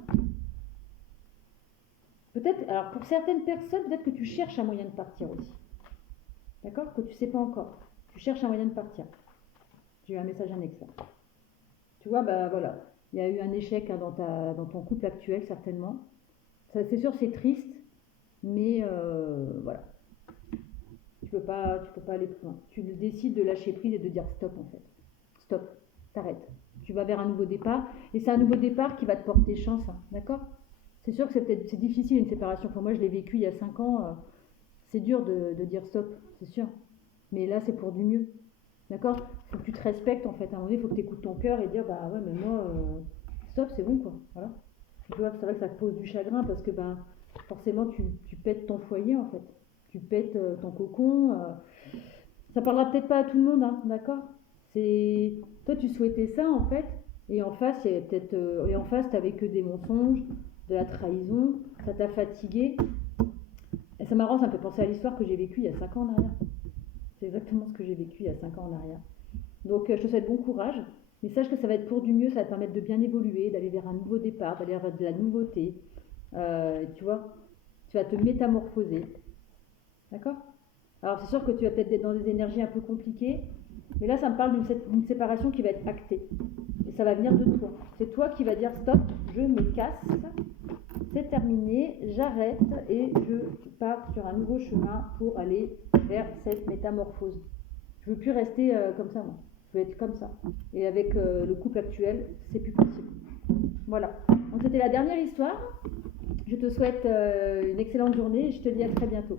Peut-être, alors pour certaines personnes, peut-être que tu cherches un moyen de partir aussi. D'accord? Que tu ne sais pas encore. Tu cherches un moyen de partir. J'ai eu un message annexe là. Tu vois, bah voilà. Il y a eu un échec hein, dans ton couple actuel, certainement. Ça, c'est sûr, c'est triste, mais voilà. Tu peux pas aller plus loin. Tu décides de lâcher prise et de dire stop en fait. Stop, t'arrêtes. Tu vas vers un nouveau départ et c'est un nouveau départ qui va te porter chance, hein, d'accord? C'est sûr que c'est difficile une séparation. Pour moi, je l'ai vécu il y a 5 ans. C'est dur de dire stop, c'est sûr. Mais là, c'est pour du mieux. D'accord? Il faut que tu te respectes en fait. À un moment donné, il faut que tu écoutes ton cœur et dire bah ouais, mais moi, stop, c'est bon quoi. Voilà. Tu vois, c'est vrai que ça te pose du chagrin parce que ben, forcément, tu pètes ton foyer en fait. Tu pètes ton cocon. Ça parlera peut-être pas à tout le monde, hein, d'accord? Toi, tu souhaitais ça en fait. Et en face, il y avait peut-être. Et en face, t'avais que des mensonges, de la trahison. Ça t'a fatigué. Et c'est marrant, ça me fait penser à l'histoire que j'ai vécue il y a 5 ans en arrière. C'est exactement ce que j'ai vécu il y a 5 ans en arrière. Donc je te souhaite bon courage, mais sache que ça va être pour du mieux, ça va te permettre de bien évoluer, d'aller vers un nouveau départ, d'aller vers de la nouveauté. Tu vois, tu vas te métamorphoser. D'accord? Alors c'est sûr que tu vas peut-être être dans des énergies un peu compliquées, mais là ça me parle d'une séparation qui va être actée. Et ça va venir de toi. C'est toi qui vas dire stop, je me casse, c'est terminé, j'arrête et je pars sur un nouveau chemin pour aller vers cette métamorphose. Je ne veux plus rester comme ça, moi. Je veux être comme ça. Et avec le couple actuel, c'est plus possible. Voilà. Donc c'était la dernière histoire. Je te souhaite une excellente journée et je te dis à très bientôt.